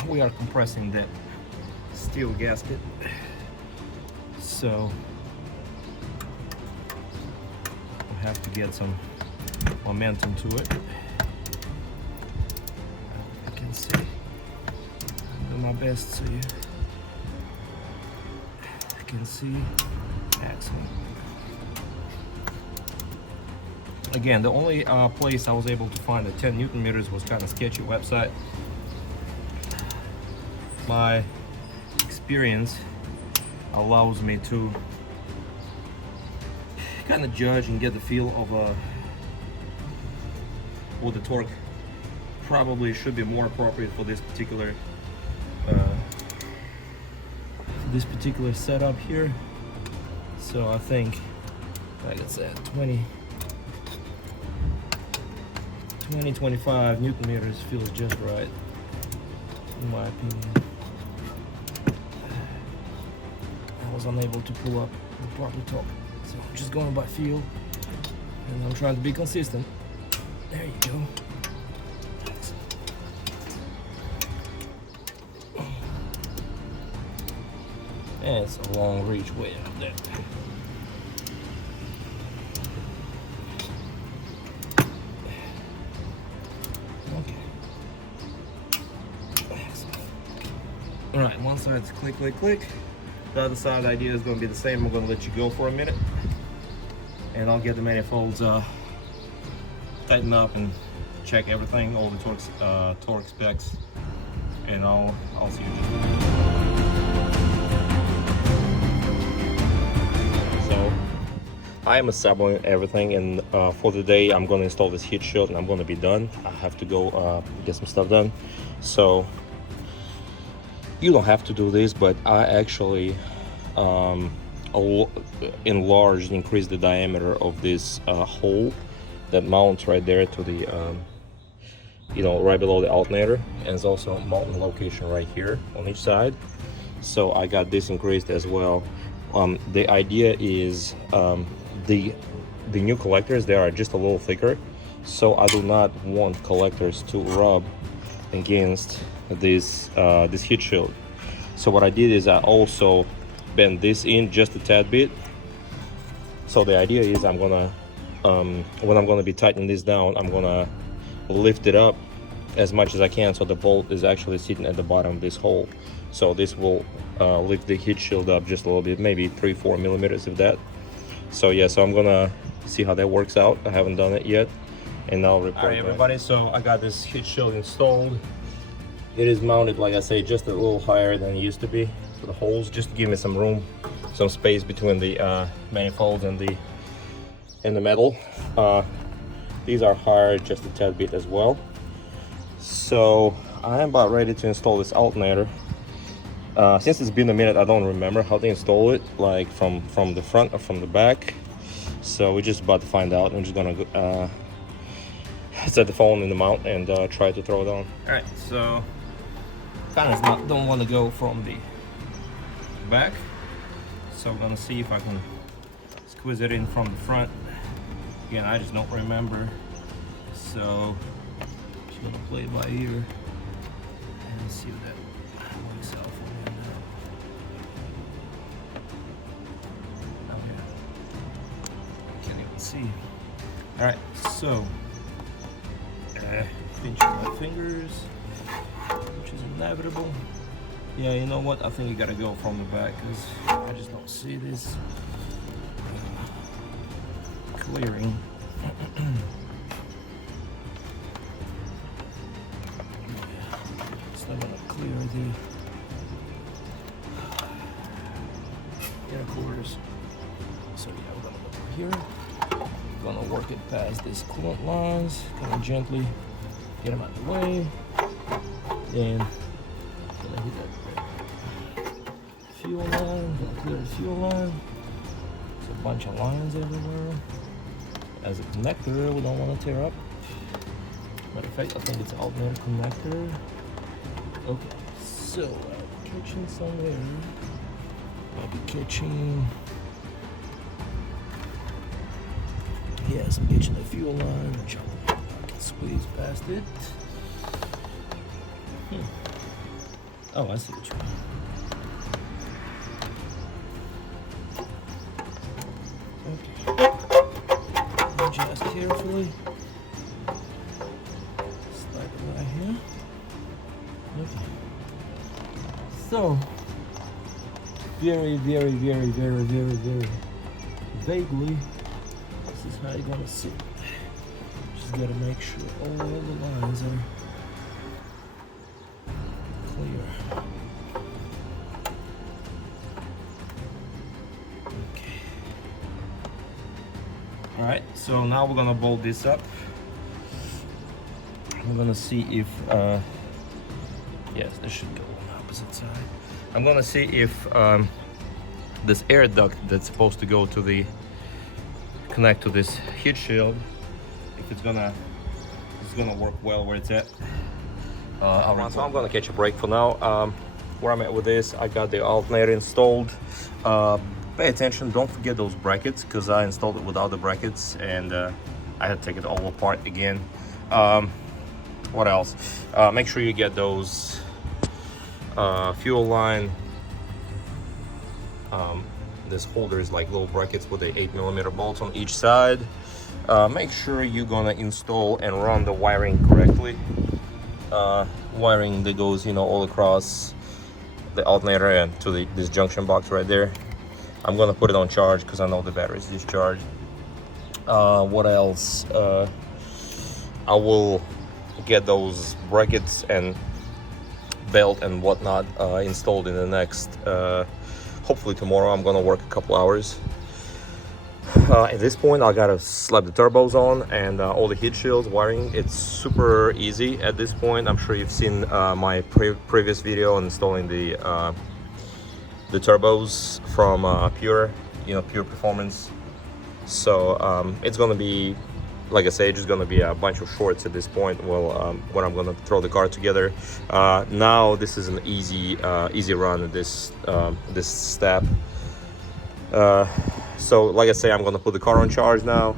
We are compressing that steel gasket, so we have to get some momentum to it. I can see. I'll do my best so you can see. Excellent. Again, the only place I was able to find at 10 Newton meters was kind of sketchy website. My experience allows me to kind of judge and get the feel of what the torque probably should be more appropriate for this particular setup here. So I think, like I said, 25 Newton meters feels just right, in my opinion. I was unable to pull up the proper torque, so I'm just going by feel, and I'm trying to be consistent. There you go. And it's a long reach way up there. Okay. Excellent. All right, one side's click. The other side idea is going to be the same. I'm going to let you go for a minute, and I'll get the manifolds tighten up and check everything, all the torque specs, and I'll see you. So I am assembling everything, and for the day I'm going to install this heat shield, and I'm going to be done. I have to go get some stuff done. So you don't have to do this, but I actually enlarged, increased the diameter of this hole that mounts right there to the right below the alternator, and it's also a mounting location right here on each side. So I got this increased as well. The idea is the new collectors, they are just a little thicker, so I do not want collectors to rub against this heat shield. So what I did is I also bend this in just a tad bit. So the idea is I'm gonna when I'm gonna be tightening this down, I'm gonna lift it up as much as I can so the bolt is actually sitting at the bottom of this hole. So this will lift the heat shield up just a little bit, maybe 3-4 millimeters of that. So yeah, so I'm gonna see how that works out. I haven't done it yet, and I'll report. All right, everybody, so I got this heat shield installed. It is mounted, like I say, just a little higher than it used to be for the holes, just to give me some room, some space between the manifolds and the metal. These are higher just a tad bit as well. So I am about ready to install this alternator. Since it's been a minute, I don't remember how to install it, like from the front or from the back. So we're just about to find out. I'm just gonna set the phone in the mount and try to throw it on. All right, so kind of don't want to go from the back, so I'm gonna see if I can squeeze it in from the front. Again, I just don't remember So just gonna play it by ear and see what that works out for me now. Okay, can't even see. All right, so pinching my fingers, which is inevitable. Yeah, you know what? I think you gotta go from the back because I just don't see this clearing. It's not gonna clear the air quarters. So yeah, we're gonna go over here. We're gonna work it past these coolant lines, kind of gently get them out of the way. Then gonna hit that fuel line, gonna clear the fuel line. There's a bunch of lines everywhere. As a connector, we don't want to tear up. Matter of fact, I think it's alternator connector. Okay, so I'm catching somewhere. Might be catching. Yes, I'm catching the fuel line, which I can squeeze past it. Oh, I see what you mean. Adjust carefully. Slide it right here. Okay. So, very vaguely, this is how you're gonna sit. Just gotta make sure all the lines are clear. All right, so now we're gonna bolt this up. I'm gonna see if, yes, this should go on the opposite side. I'm gonna see if this air duct that's supposed to go to the, connect to this heat shield, if it's gonna work well where it's at. So I'm gonna catch a break for now. Where I'm at with this, I got the alternator installed. Pay attention, don't forget those brackets because I installed it without the brackets and I had to take it all apart again. What else? Make sure you get those fuel line. This holder is like little brackets with the 8mm bolts on each side. Make sure you're gonna install and run the wiring correctly. Wiring that goes, you know, all across the alternator and to this junction box right there. I'm gonna put it on charge because I know the battery is discharged. What else? I will get those brackets and belt and whatnot installed in the next, hopefully tomorrow. I'm gonna work a couple hours. At this point, I gotta slap the turbos on and all the heat shields, wiring. It's super easy at this point. I'm sure you've seen my previous video on installing the turbos from Pure Performance. So it's gonna be, like I say, just gonna be a bunch of shorts at this point. Well, when I'm gonna throw the car together. Now this is an easy run at this step. So like I say, I'm gonna put the car on charge now,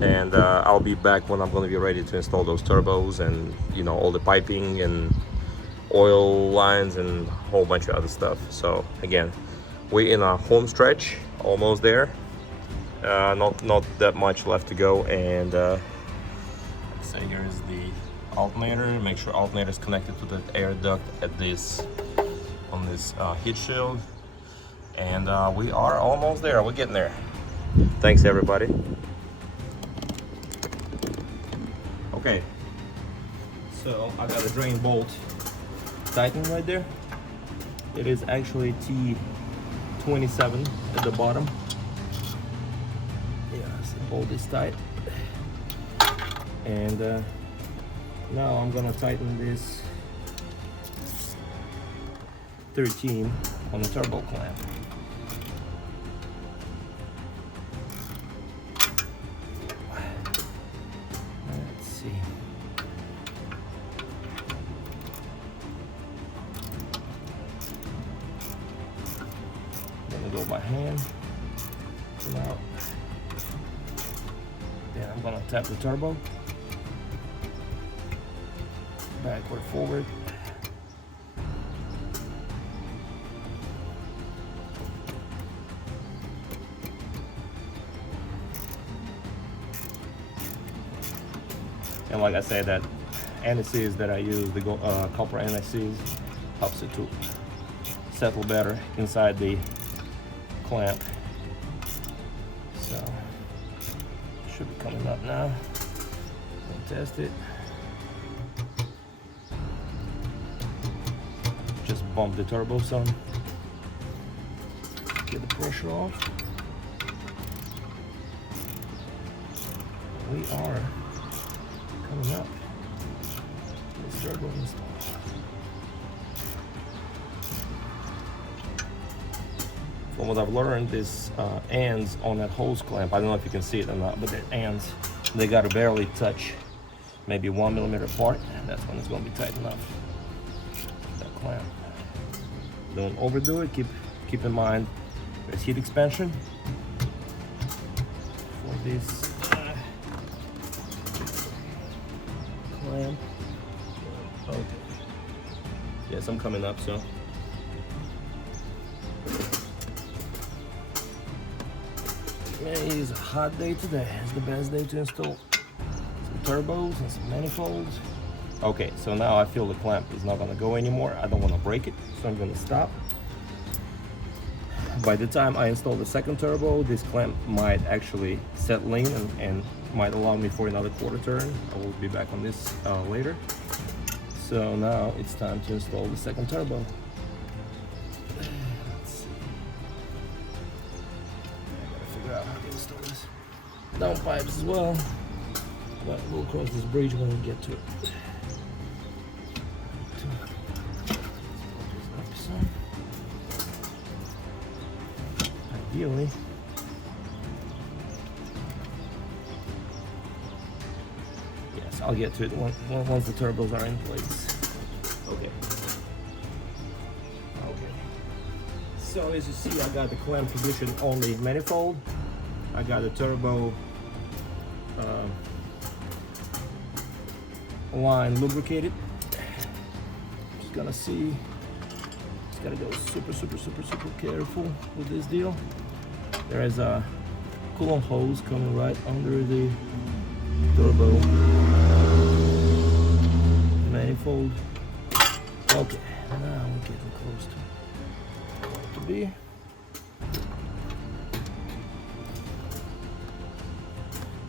and I'll be back when I'm gonna be ready to install those turbos and, you know, all the piping and oil lines and a whole bunch of other stuff. So again, we're in a home stretch, almost there. Not that much left to go. And let's say here's the alternator. Make sure alternator is connected to the air duct at this on this heat shield. And we are almost there. We're getting there. Thanks everybody. Okay, so I got a drain bolt tightened right there. It is actually T27 at the bottom. Yeah, so the bolt is tight. And now I'm gonna tighten this 13 on the turbo clamp. Let's see. I'm gonna go by hand. Come out. Then I'm gonna tap the turbo, backward, forward. And like I said, that anti-seize that I use, the copper anti-seize, helps it to settle better inside the clamp. So should be coming up now. Test it. Just bump the turbo some. Get the pressure off. We are coming up. This turbo install. From what I've learned, this ends on that hose clamp. I don't know if you can see it or not, but the ends, they gotta barely touch, maybe 1 millimeter apart. That's when it's gonna be tight enough. That clamp. Don't overdo it. Keep in mind there's heat expansion for this clamp. Okay. Yes, I'm coming up, so. Man, it is a hot day today. It's the best day to install some turbos and some manifolds. Okay, so now I feel the clamp is not gonna go anymore. I don't wanna break it, so I'm gonna stop. By the time I install the second turbo, this clamp might actually settle in and might allow me for another quarter turn. I will be back on this later. So now it's time to install the second turbo. Let's see. I gotta figure out how to install this. Downpipes as well, but we'll cross this bridge when we get to it. Ideally, yes, I'll get to it once the turbos are in place. Okay. Okay. So as you see, I got the clamp position on the manifold. I got the turbo line lubricated. Just gonna see. Just gotta go super careful with this deal. There is a coolant hose coming right under the turbo manifold. Okay, now we're getting close to where it to be.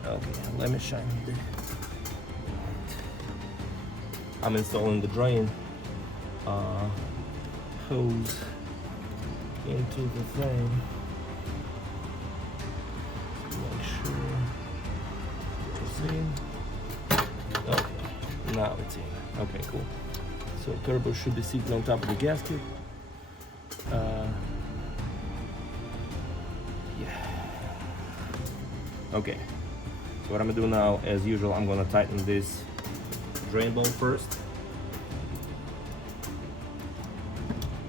Okay, let me shine the light. I'm installing the drain hose into the thing. Make sure it's in. Okay, now it's in. Okay, cool. So turbo should be sitting on top of the gasket. Yeah. Okay. So what I'm gonna do now, as usual, I'm gonna tighten this drain bolt first.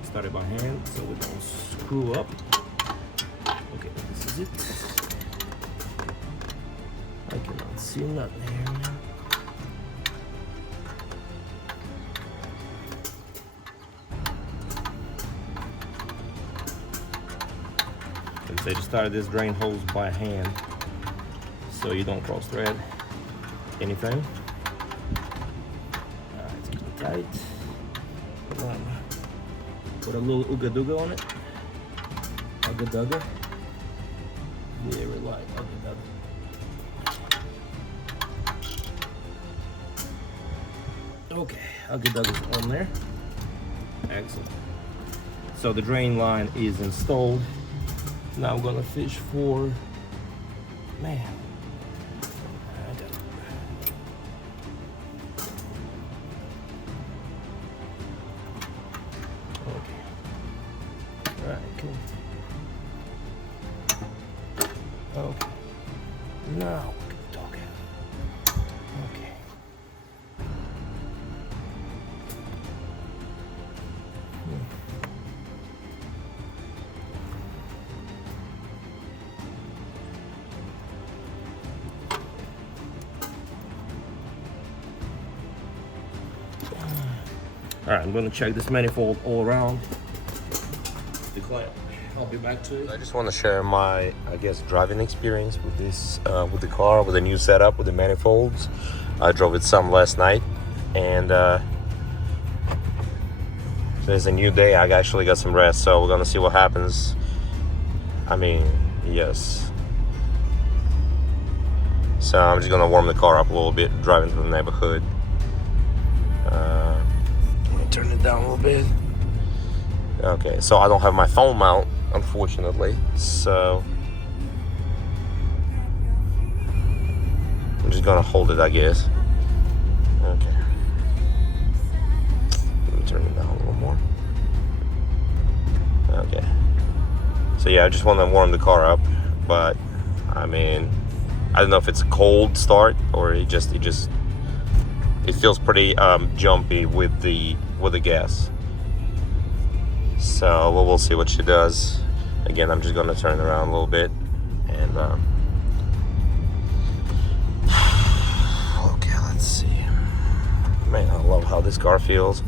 Start it by hand so we don't screw up. Okay, this is it. I cannot see nothing here now. Like I said, just start this drain hose by hand so you don't cross thread anything. Alright, keep it tight. Come on. Put a little ooga dooga on it. Ooga dooga. Very light ooga dooga. Okay, ooga dooga's on there. Excellent. So the drain line is installed. Now we're gonna fish for, man. Alright, cool. Okay. Now we're talking. Okay. All right, I'm gonna check this manifold all around. I'll be back to it. I just want to share my, I guess, driving experience with this, with the car, with the new setup, with the manifolds. I drove it some last night, and there's a new day. I actually got some rest, so we're gonna see what happens. I mean, yes. So I'm just gonna warm the car up a little bit, driving through the neighborhood. Let me turn it down a little bit. Okay, so I don't have my phone mount, unfortunately, so I'm just gonna hold it, I guess. Okay. Let me turn it down a little more. Okay. So yeah, I just want to warm the car up, but I mean, I don't know if it's a cold start or it feels pretty jumpy with the gas. So we'll see what she does. Again, I'm just gonna turn around a little bit and okay, let's see. Man, I love how this car feels.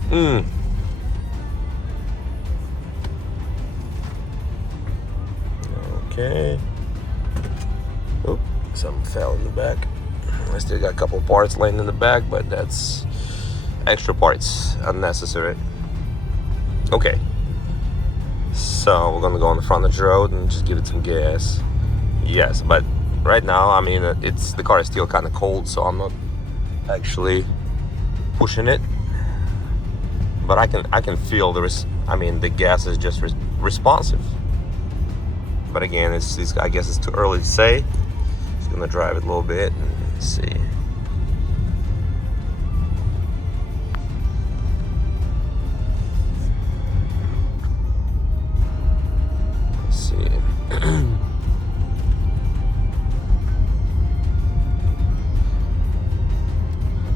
Okay. Oop, something fell in the back. I still got a couple parts laying in the back, but that's extra parts, unnecessary. Okay. So we're gonna go on the front of the road and just give it some gas. Yes, but right now, I mean, the car is still kind of cold, so I'm not actually pushing it. But I can feel the gas is just responsive. But again, I guess it's too early to say. Just gonna drive it a little bit and see.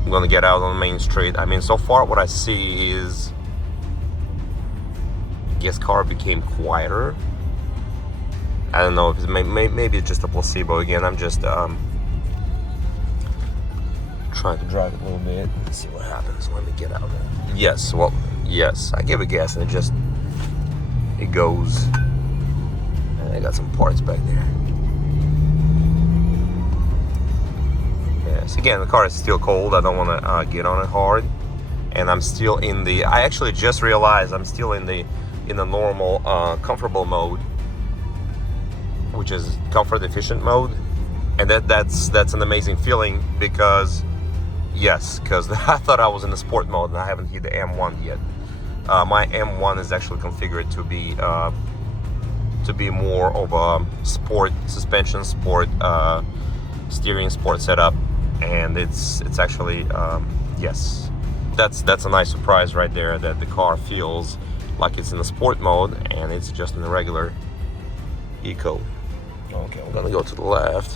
I'm gonna get out on the main street. I mean, so far what I see is, I guess car became quieter. I don't know if it's maybe it's just a placebo again. I'm just trying to drive it a little bit and see what happens. Let me get out there. Yes, well, yes, I give it gas and it goes. And I got some parts back there. Yes, again, the car is still cold. I don't want to get on it hard, and I'm still in the. I actually just realized I'm still in the normal comfortable mode, which is comfort efficient mode, and that's an amazing feeling because I thought I was in the sport mode and I haven't hit the M1 yet. My M1 is actually configured to be more of a sport suspension, sport steering, sport setup, and it's actually yes, that's a nice surprise right there, that the car feels like it's in the sport mode and it's just in the regular eco. Okay, I'm gonna go to the left.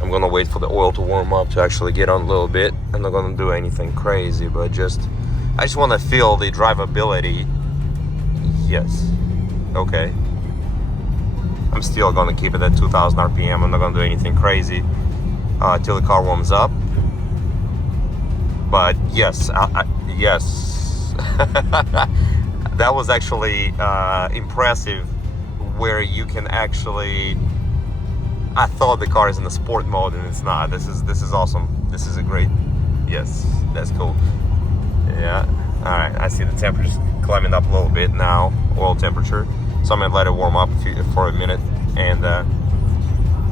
I'm gonna wait for the oil to warm up to actually get on a little bit. I'm not gonna do anything crazy, but I just want to feel the drivability. Yes. Okay. I'm still gonna keep it at 2,000 RPM. I'm not gonna do anything crazy till the car warms up. But yes, yes, that was actually impressive. Where you can actually, I thought the car is in the sport mode and it's not. This is awesome. This is a great, yes, that's cool. Yeah. All right, I see the temperature's climbing up a little bit now, oil temperature. So I'm gonna let it warm up for a minute, and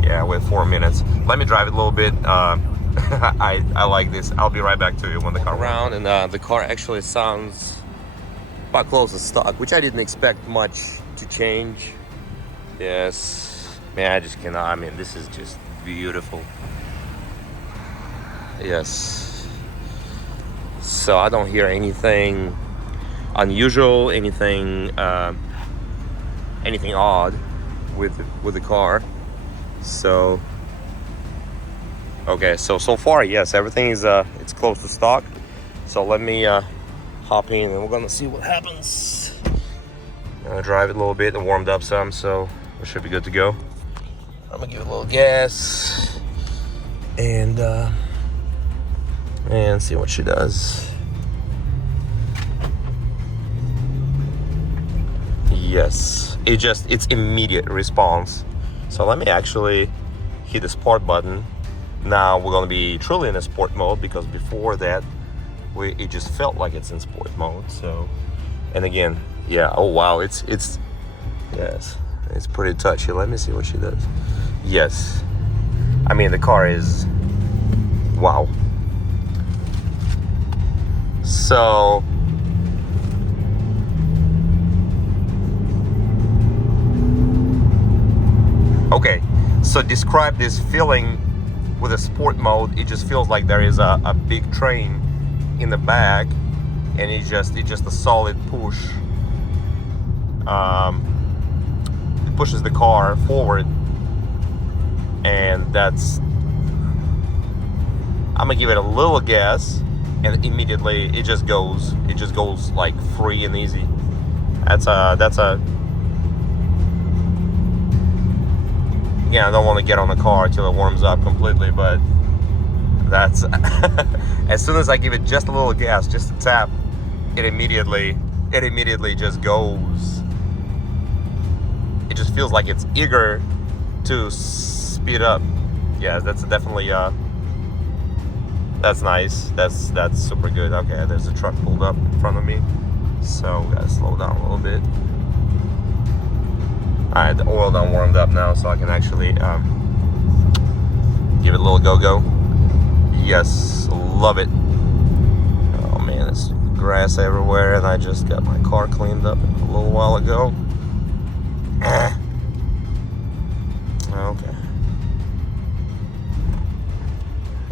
yeah, with 4 minutes. Let me drive it a little bit. I like this. I'll be right back to you when the car around, and the car actually sounds quite close to stock, which I didn't expect much to change. Yes, man, I just cannot. I mean, this is just beautiful. Yes. So I don't hear anything unusual, anything odd with the car. So okay, so far, yes, everything is it's close to stock. So let me hop in and we're gonna see what happens. I'm gonna drive it a little bit and warmed up some, so we should be good to go. I'm gonna give it a little gas and see what she does. Yes, it's immediate response. So let me actually hit the sport button. Now we're gonna be truly in a sport mode, because before that it just felt like it's in sport mode. So, and again, yeah, oh wow, it's yes, it's pretty touchy. Let me see what she does. Yes, I mean, the car is, wow. So okay, so describe this feeling with a sport mode. It just feels like there is a big train in the back, and it's just a solid push. It pushes the car forward, and that's, I'm gonna give it a little gas, and immediately it just goes like free and easy. That's a again, I don't want to get on the car till it warms up completely, but that's as soon as I give it just a little gas, just a tap, it immediately just goes. It just feels like it's eager to speed up. Yeah, that's definitely that's nice. That's super good. Okay, there's a truck pulled up in front of me, so we gotta slow down a little bit. Alright, the oil done warmed up now, so I can actually give it a little go-go. Yes, love it. Oh man, there's grass everywhere, and I just got my car cleaned up a little while ago. Okay.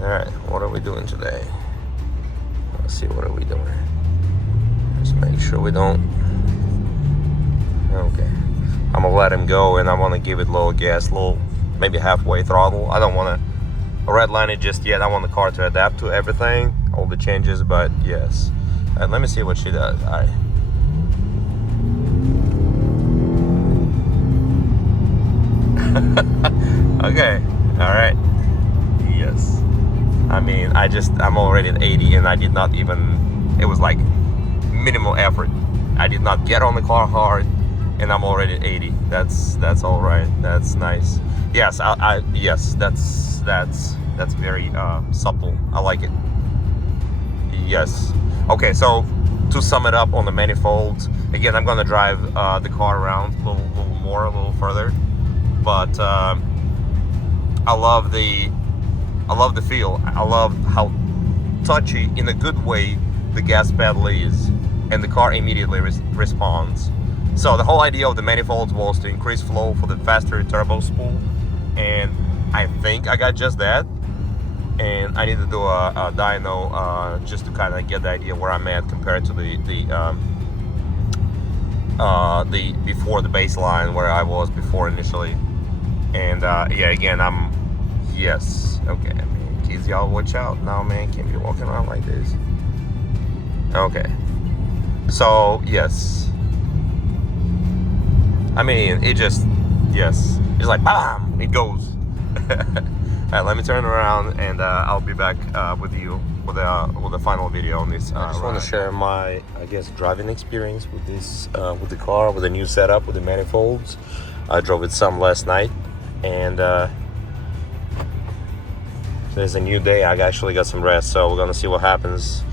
Alright, what are we doing today? Let's see, what are we doing? Just make sure we don't... Okay. I'm gonna let him go, and I want to give it a little gas, maybe halfway throttle. I don't want to redline it just yet. I want the car to adapt to everything, all the changes, but yes. All right, let me see what she does. All right. Okay, all right. Yes. I mean, I'm already at 80, and I did not even, it was like minimal effort. I did not get on the car hard, and I'm already at 80. That's all right. That's nice. Yes, yes, that's very supple. I like it. Yes. Okay, so to sum it up on the manifolds, again, I'm gonna drive the car around a little further, but I love the feel. I love how touchy, in a good way, the gas pedal is, and the car immediately responds. So the whole idea of the manifolds was to increase flow for the faster turbo spool, and I think I got just that. And I need to do a dyno just to kind of get the idea where I'm at compared to the before the baseline, where I was before initially. And yeah, again, yes, okay, man, kids, y'all watch out now, man, can't be walking around like this. Okay, so yes, I mean, it just, yes, it's like bam, it goes. All right, let me turn around, and I'll be back with you with a final video on this. I just want to share my, I guess, driving experience with this with the car, with the new setup, with the manifolds. I drove it some last night, and there's a new day. I actually got some rest, so we're gonna see what happens.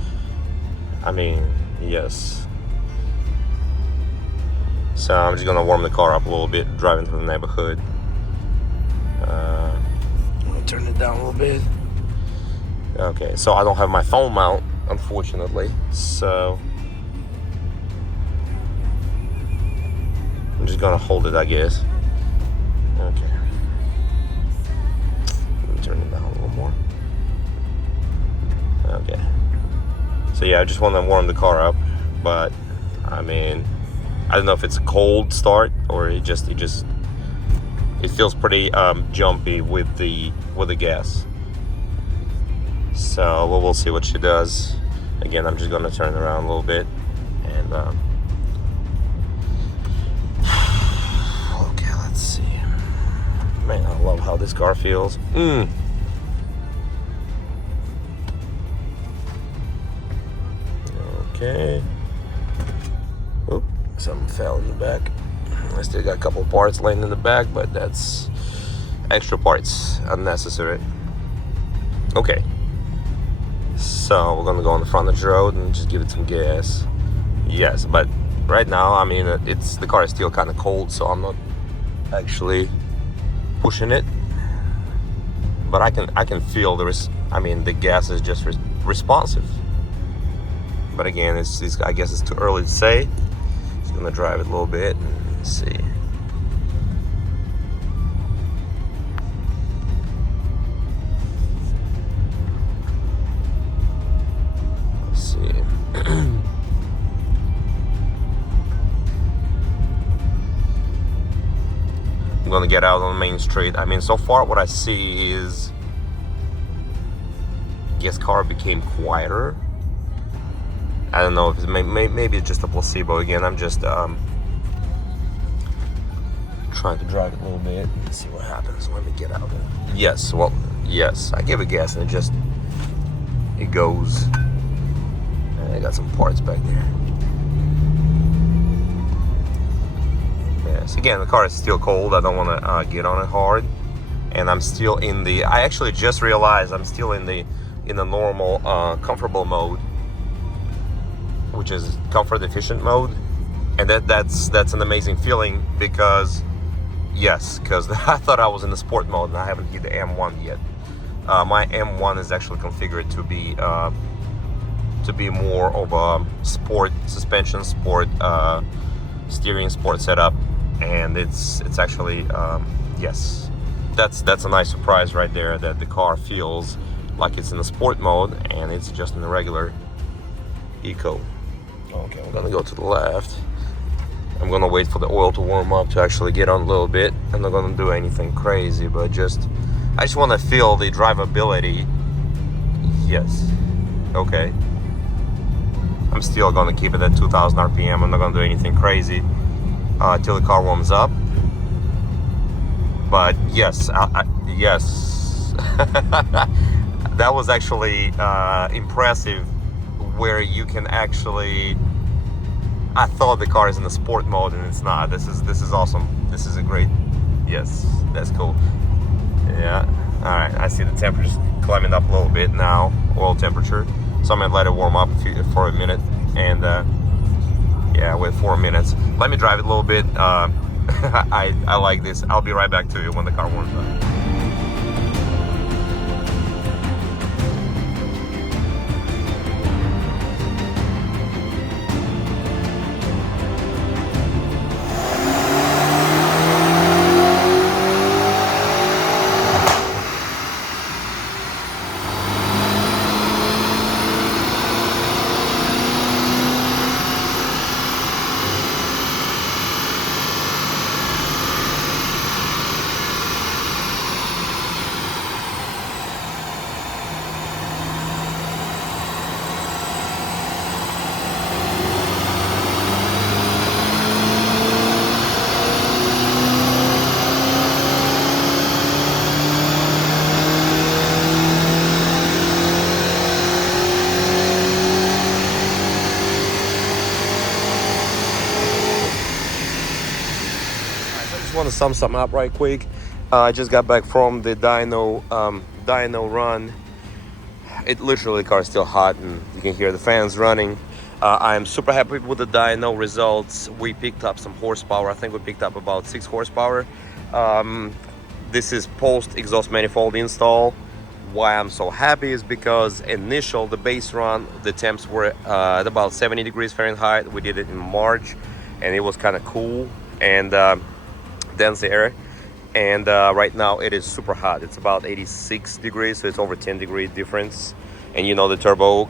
I mean, yes. So I'm just gonna warm the car up a little bit, driving through the neighborhood. I'm gonna turn it down a little bit. Okay, so I don't have my phone mount, unfortunately. So I'm just gonna hold it, I guess. Okay. Let me turn it down a little more. Okay. So yeah, I just want to warm the car up, but I mean, I don't know if it's a cold start or it feels pretty jumpy with the gas. So we'll see what she does. Again, I'm just gonna turn around a little bit, and okay, let's see. Man, I love how this car feels. Okay. Oop, something fell in the back. I still got a couple parts laying in the back, but that's extra parts, unnecessary. Okay, so we're gonna go on the front of the road and just give it some gas. Yes, but right now, I mean, the car is still kind of cold, so I'm not actually pushing it. But I can feel the gas is just responsive. But again, I guess it's too early to say. Just gonna drive it a little bit and see. Let's see. I'm gonna get out on Main Street. I mean, so far what I see is, I guess car became quieter. I don't know if it's maybe it's just a placebo again. I'm just trying to drive it a little bit and see what happens. Let me get out of it. Yes, well, yes, I give it gas and it goes. I got some parts back there. Yes, again, the car is still cold. I don't want to get on it hard, and I'm still in the. I actually just realized I'm still in the normal comfortable mode, which is comfort efficient mode, and that's an amazing feeling because I thought I was in the sport mode and I haven't hit the M1 yet. My M1 is actually configured to be more of a sport suspension, sport steering, sport setup, and it's actually yes, that's a nice surprise right there, that the car feels like it's in the sport mode and it's just in the regular eco. Okay, I'm gonna go to the left. I'm gonna wait for the oil to warm up to actually get on a little bit. I'm not gonna do anything crazy, but I just want to feel the drivability. Yes. Okay. I'm still gonna keep it at 2,000 RPM. I'm not gonna do anything crazy till the car warms up. But yes, yes, that was actually impressive. Where you can actually, I thought the car is in the sport mode and it's not. This is awesome. This is a great. Yes, that's cool. Yeah. All right. I see the temperature's climbing up a little bit now, oil temperature. So I'm gonna let it warm up for a minute, and yeah, wait 4 minutes. Let me drive it a little bit. I like this. I'll be right back to you when the car warms up. Want to sum something up right quick. I just got back from the dyno run. It literally, the car is still hot and you can hear the fans running. I'm super happy with the dyno results. We picked up some horsepower. I think we picked up about 6 horsepower. This is post exhaust manifold install. Why I'm so happy is because the base run, the temps were at about 70 degrees Fahrenheit. We did it in March and it was kind of cool and dense air, and right now it is super hot. It's about 86 degrees, so it's over 10 degree difference. And you know, the turbo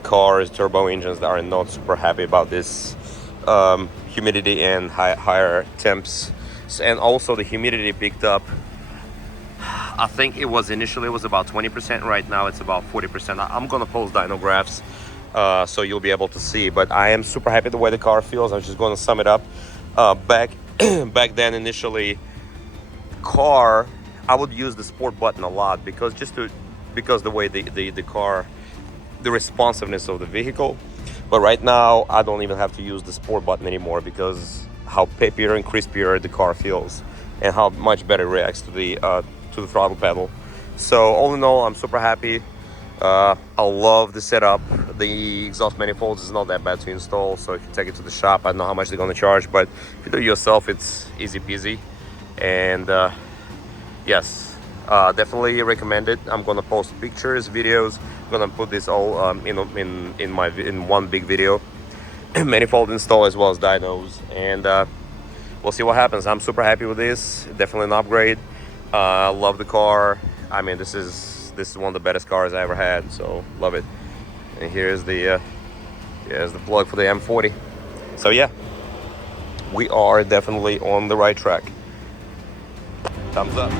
engines that are not super happy about this humidity and higher temps. And also the humidity picked up. I think it was initially about 20%. Right now it's about 40%. I'm gonna post dyno graphs so you'll be able to see, but I am super happy the way the car feels. I'm just going to sum it up. Back then, initially, car, I would use the sport button a lot because the way the car, the responsiveness of the vehicle. But right now I don't even have to use the sport button anymore because how peppier and crispier the car feels, and how much better it reacts to the throttle pedal. So all in all, I'm super happy. I love the setup. The exhaust manifolds is not that bad to install, so if you take it to the shop, I don't know how much they're gonna charge, but if you do it yourself, it's easy peasy. And yes, definitely recommend it. I'm gonna post pictures, videos. I'm gonna put this all in one big video. Manifold install as well as dynos, and we'll see what happens. I'm super happy with this. Definitely an upgrade. Love the car. I mean, this is one of the best cars I ever had, so love it. And here's the plug for the M40. So yeah, we are definitely on the right track. Thumbs up.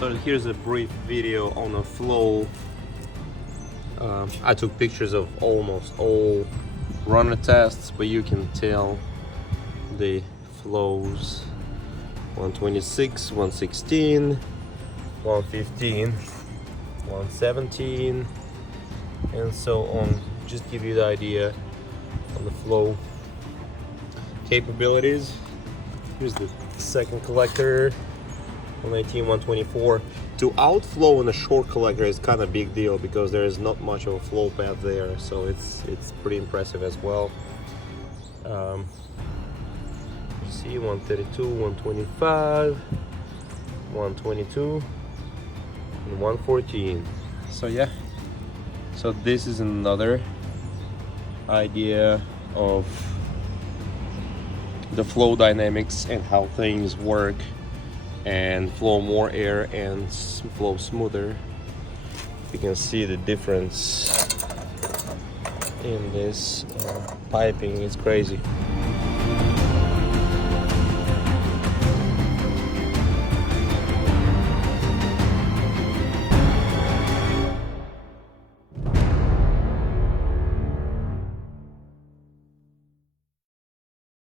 So here's a brief video on the flow. I took pictures of almost all runner tests, but you can tell the flows: 126, 116, 115, 117, and so on. Just give you the idea on the flow capabilities. Here's the second collector. 118, 124. To outflow in a short collector is kind of big deal because there is not much of a flow path there, so it's pretty impressive as well. You see 132, 125, 122, and 114. So yeah, so this is another idea of the flow dynamics and how things work and flow more air and flow smoother. You can see the difference in this piping. It's crazy.